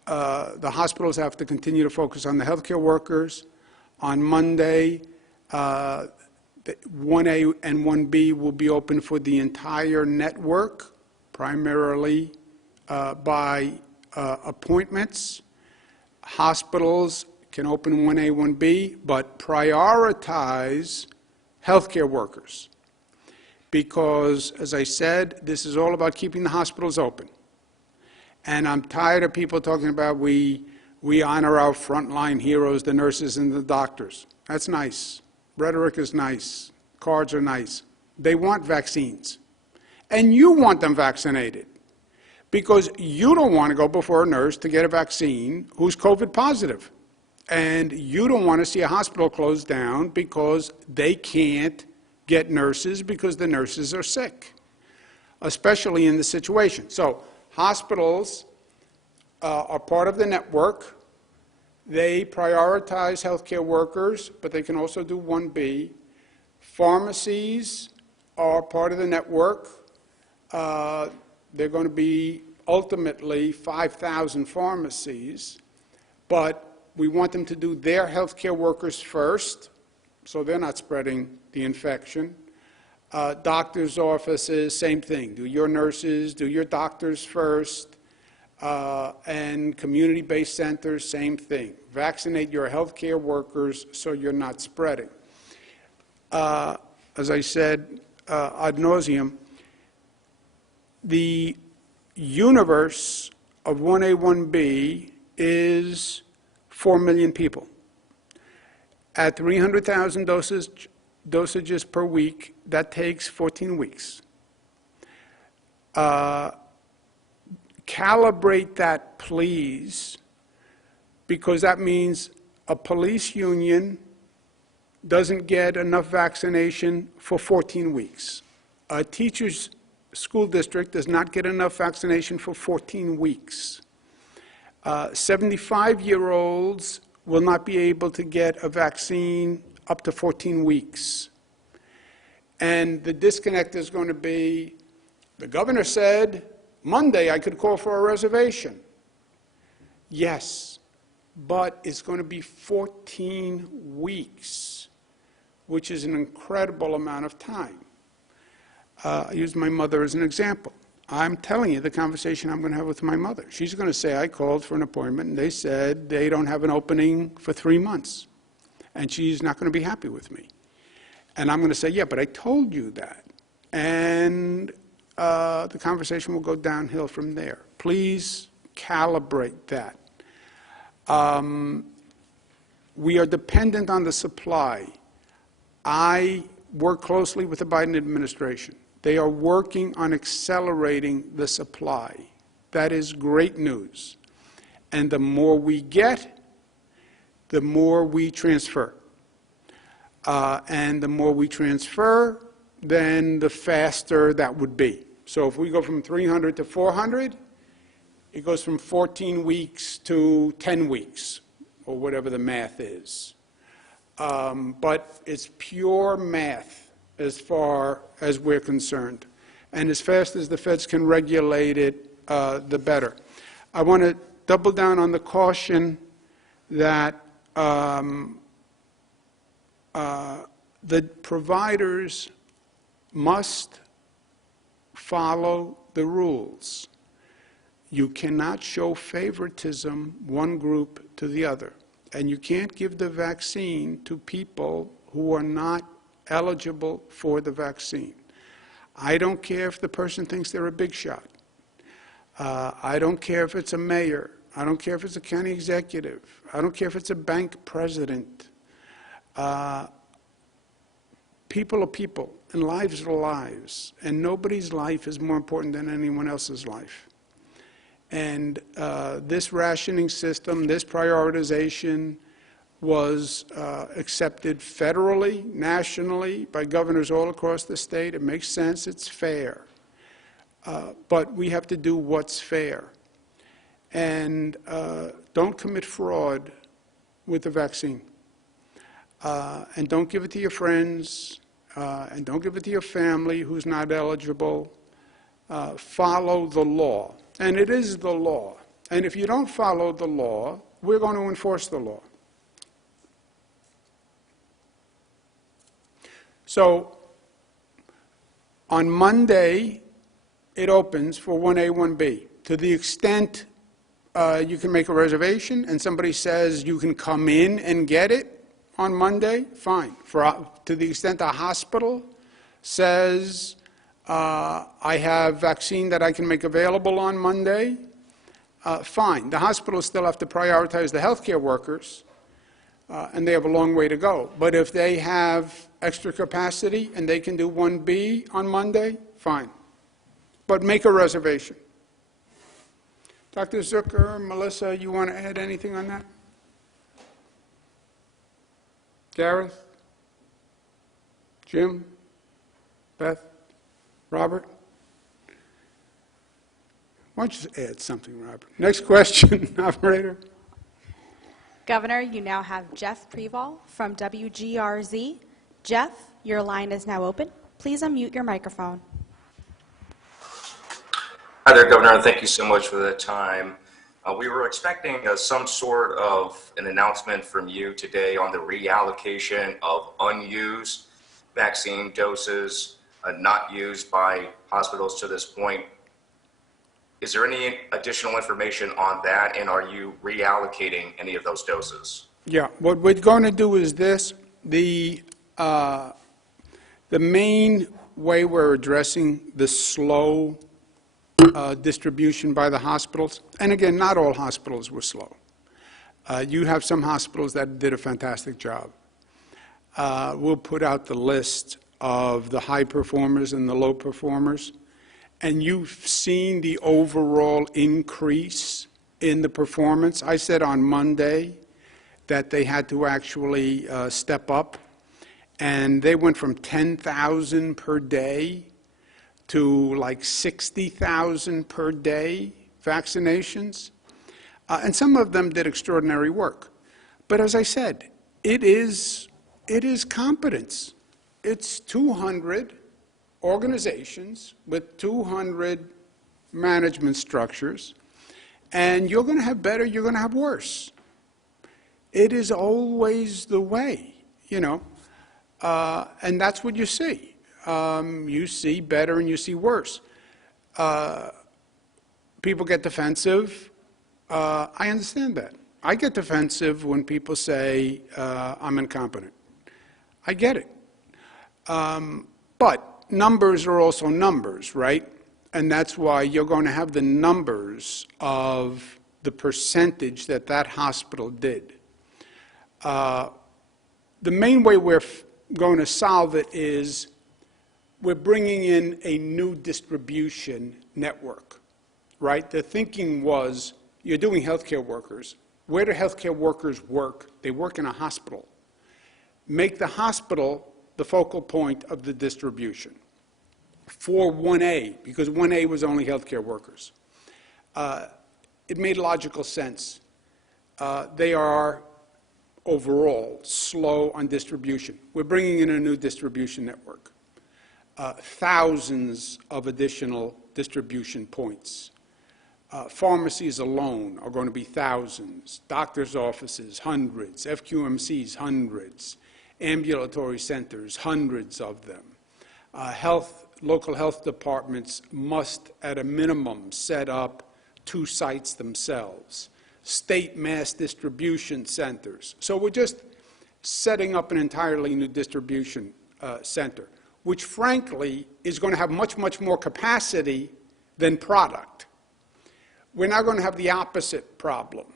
the hospitals have to continue to focus on the healthcare workers. On Monday, 1A and 1B will be open for the entire network, primarily by appointments. Hospitals can open 1A, 1B, but prioritize healthcare workers. Because, as I said, this is all about keeping the hospitals open. And I'm tired of people talking about we honor our frontline heroes, the nurses and the doctors. That's nice. Rhetoric is nice. Cards are nice. They want vaccines. And you want them vaccinated, because you don't want to go before a nurse to get a vaccine who's COVID positive. And you don't want to see a hospital closed down because they can't get nurses because the nurses are sick, especially in this situation. So hospitals are part of the network. They prioritize healthcare workers, but they can also do 1B. Pharmacies are part of the network. They're going to be ultimately 5,000 pharmacies, but we want them to do their healthcare workers first, so they're not spreading the infection. Doctors' offices, same thing. Do your nurses, do your doctors first. and community-based centers, same thing. Vaccinate your healthcare workers so you're not spreading. As I said ad nauseum, the universe of 1A, 1B is 4 million people. At 300,000 dosages per week, that takes 14 weeks. Calibrate that, please, because that means a police union doesn't get enough vaccination for 14 weeks. A teacher's school district does not get enough vaccination for 14 weeks. 75-year-olds will not be able to get a vaccine up to 14 weeks. And the disconnect is going to be, the governor said, Monday I could call for a reservation. Yes, but it's going to be 14 weeks, which is an incredible amount of time. I use my mother as an example. I'm telling you the conversation I'm going to have with my mother. She's going to say, I called for an appointment, and they said they don't have an opening for 3 months. And she's not going to be happy with me. And I'm going to say, yeah, but I told you that. And the conversation will go downhill from there. Please calibrate that. We are dependent on the supply. I work closely with the Biden administration. They are working on accelerating the supply. That is great news. And the more we get, the more we transfer. And the more we transfer, then the faster that would be. So if we go from 300 to 400, it goes from 14 weeks to 10 weeks, or whatever the math is. But it's pure math as far as we're concerned. And as fast as the feds can regulate it, the better. I want to double down on the caution that the providers must follow the rules. You cannot show favoritism one group to the other. And you can't give the vaccine to people who are not eligible for the vaccine. I don't care if the person thinks they're a big shot. I don't care if it's a mayor. I don't care if it's a county executive. I don't care if it's a bank president. People are people, and lives are lives. And nobody's life is more important than anyone else's life. And this rationing system, this prioritization was accepted federally, nationally, by governors all across the state. It makes sense. It's fair. But we have to do what's fair. And don't commit fraud with the vaccine. And don't give it to your friends. And don't give it to your family who's not eligible. Follow the law. And it is the law. And if you don't follow the law, we're going to enforce the law. So on Monday, it opens for 1A, 1B. To the extent you can make a reservation and somebody says you can come in and get it on Monday, fine. To the extent a hospital says I have vaccine that I can make available on Monday, fine. The hospitals still have to prioritize the healthcare workers, and they have a long way to go. But if they have extra capacity and they can do 1B on Monday, fine. But make a reservation. Dr. Zucker, Melissa, you want to add anything on that? Gareth? Jim? Beth? Robert? Why don't you just add something, Robert? Next question, operator. Governor, you now have Jeff Preval from WGRZ. Jeff, your line is now open. Please unmute your microphone. Hi there, Governor. Thank you so much for the time. We were expecting some sort of an announcement from you today on the reallocation of unused vaccine doses not used by hospitals to this point. Is there any additional information on that, and are you reallocating any of those doses? Yeah, what we're going to do is this. The main way we're addressing the slow distribution by the hospitals, and again, not all hospitals were slow. You have some hospitals that did a fantastic job. We'll put out the list of the high performers and the low performers, and you've seen the overall increase in the performance. I said on Monday that they had to actually step up, and they went from 10,000 per day to like 60,000 per day vaccinations. And some of them did extraordinary work. But as I said, it is competence. It's 200 organizations with 200 management structures, and you're going to have better, you're going to have worse. It is always the way, you know, and that's what you see. You see better and you see worse. People get defensive. I understand that. I get defensive when people say I'm incompetent. I get it. But numbers are also numbers, right? And that's why you're going to have the numbers of the percentage that that hospital did. The main way we're going to solve it is we're bringing in a new distribution network, right? The thinking was you're doing healthcare workers. Where do healthcare workers work? They work in a hospital. Make the hospital the focal point of the distribution for 1A, because 1A was only healthcare workers. It made logical sense. They are overall slow on distribution. We're bringing in a new distribution network. Thousands of additional distribution points. Pharmacies alone are going to be thousands. Doctors' offices, hundreds. FQMCs, hundreds. Ambulatory centers, hundreds of them. Local health departments must, at a minimum, set up 2 sites themselves. State mass distribution centers. So we're just setting up an entirely new distribution center, which frankly is going to have much, much more capacity than product. We're now going to have the opposite problem.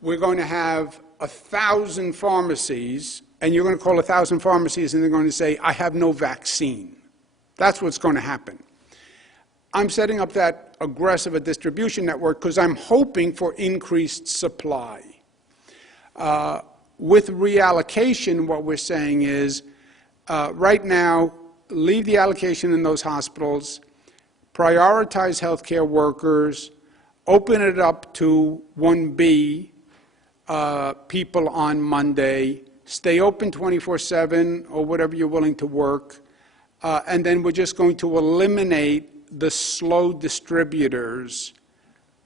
We're going to have 1,000 pharmacies, and you're going to call 1,000 pharmacies, and they're going to say, I have no vaccine. That's what's going to happen. I'm setting up that aggressive a distribution network because I'm hoping for increased supply. With reallocation, what we're saying is, right now, leave the allocation in those hospitals, prioritize healthcare workers, open it up to 1B people on Monday, stay open 24/7 or whatever you're willing to work, and then we're just going to eliminate the slow distributors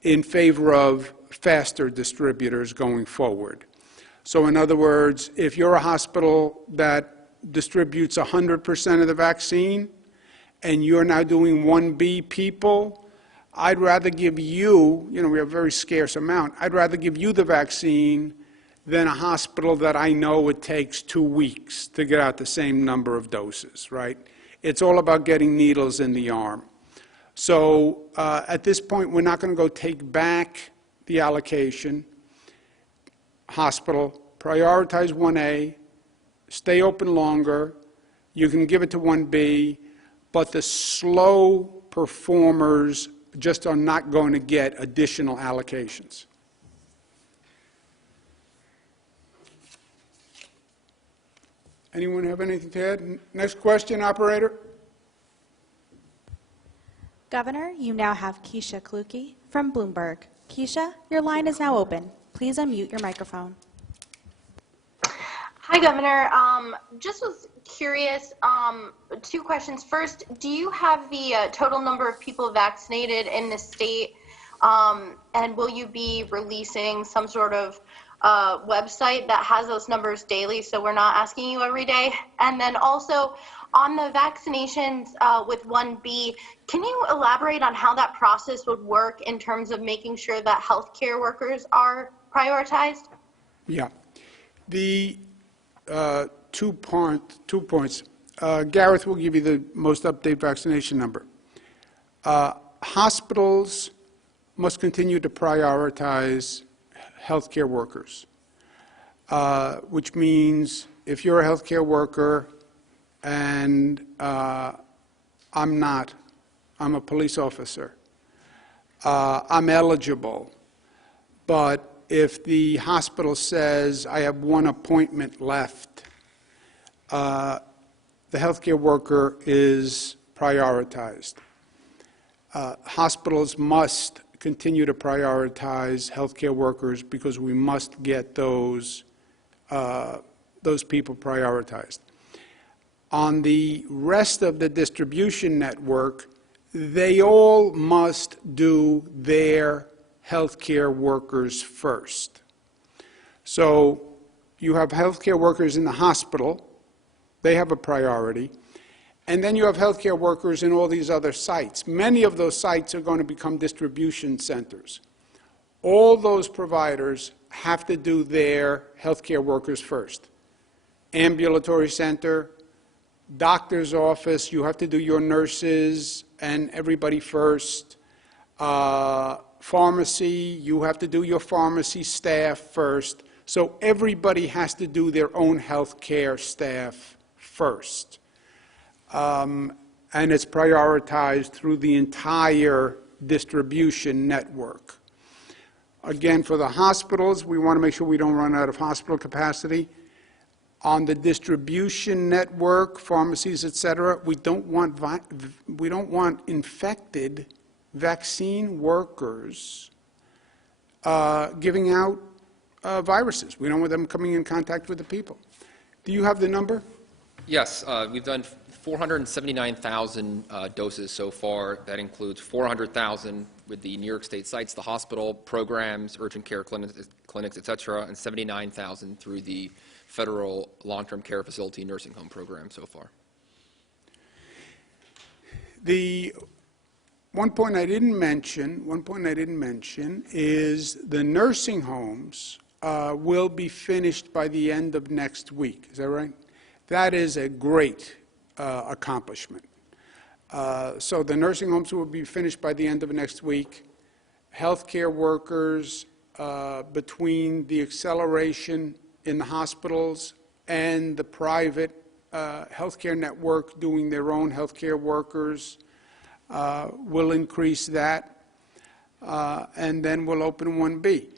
in favor of faster distributors going forward. So in other words, if you're a hospital that distributes 100% of the vaccine and you're now doing 1B people, I'd rather give you, you know, we have a very scarce amount, I'd rather give you the vaccine than a hospital that I know it takes 2 weeks to get out the same number of doses, right? It's all about getting needles in the arm. So at this point, we're not going to go take back the allocation. Hospital, prioritize 1A, stay open longer. You can give it to 1B, but the slow performers just are not going to get additional allocations. Anyone have anything to add? Next question, operator. Governor, you now have Keisha Kluge from Bloomberg. Keisha, your line is now open. Please unmute your microphone. Hi, Governor. Just was curious, 2 questions. First, do you have the total number of people vaccinated in the state? And will you be releasing some sort of website that has those numbers daily so we're not asking you every day? And then also, On the vaccinations with 1B, can you elaborate on how that process would work in terms of making sure that healthcare workers are prioritized? Yeah. The 2 points. Gareth will give you the most up-to-date vaccination number. Hospitals must continue to prioritize healthcare workers, which means if you're a healthcare worker and I'm not, I'm a police officer, I'm eligible, but if the hospital says I have one appointment left, the healthcare worker is prioritized. Hospitals must continue to prioritize healthcare workers because we must get those people prioritized. On the rest of the distribution network, they all must do their healthcare workers first. So you have healthcare workers in the hospital, they have a priority, and then you have healthcare workers in all these other sites. Many of those sites are going to become distribution centers. All those providers have to do their healthcare workers first. Ambulatory center, doctor's office, you have to do your nurses and everybody first. Pharmacy, you have to do your pharmacy staff first. So everybody has to do their own health care staff first. And it's prioritized through the entire distribution network. Again, for the hospitals, we want to make sure we don't run out of hospital capacity. On the distribution network, pharmacies, et cetera, we don't want infected vaccine workers giving out viruses. We don't want them coming in contact with the people. Do you have the number? Yes, we've done 479,000 doses so far. That includes 400,000 with the New York State sites, the hospital programs, urgent care clinics, et cetera, and 79,000 through the federal long-term care facility nursing home program so far. The one point I didn't mention is the nursing homes will be finished by the end of next week. Is that right? That is a great accomplishment. So the nursing homes will be finished by the end of next week. Healthcare workers, between the acceleration in the hospitals and the private healthcare network doing their own healthcare workers, will increase that, and then we'll open 1B.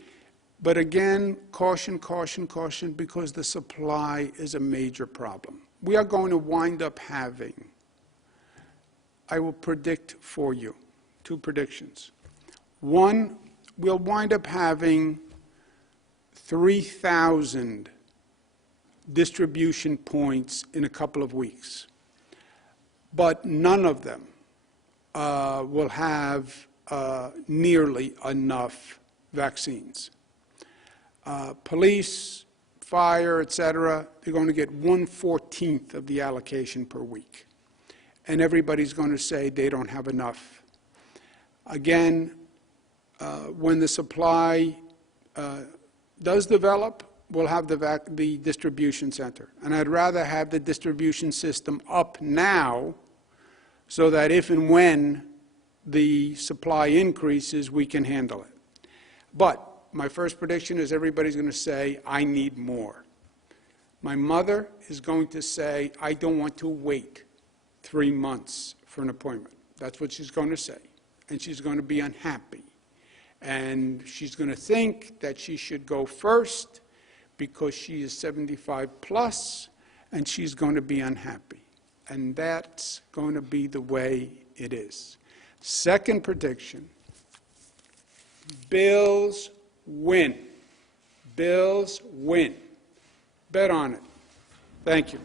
But again, caution, caution, caution, because the supply is a major problem. We are going to wind up having, I will predict for you, 2 predictions. One, we'll wind up having 3,000 distribution points in a couple of weeks, but none of them will have nearly enough vaccines. Police, fire, et cetera, they're going to get 1/14 of the allocation per week. And everybody's going to say they don't have enough. Again, when the supply does develop, we'll have the distribution center. And I'd rather have the distribution system up now so that if and when the supply increases, we can handle it. But my first prediction is everybody's going to say, I need more. My mother is going to say, I don't want to wait 3 months for an appointment. That's what she's going to say. And she's going to be unhappy. And she's going to think that she should go first because she is 75 plus, and she's going to be unhappy. And that's going to be the way it is. Second prediction, bills win. Bills win. Bet on it. Thank you.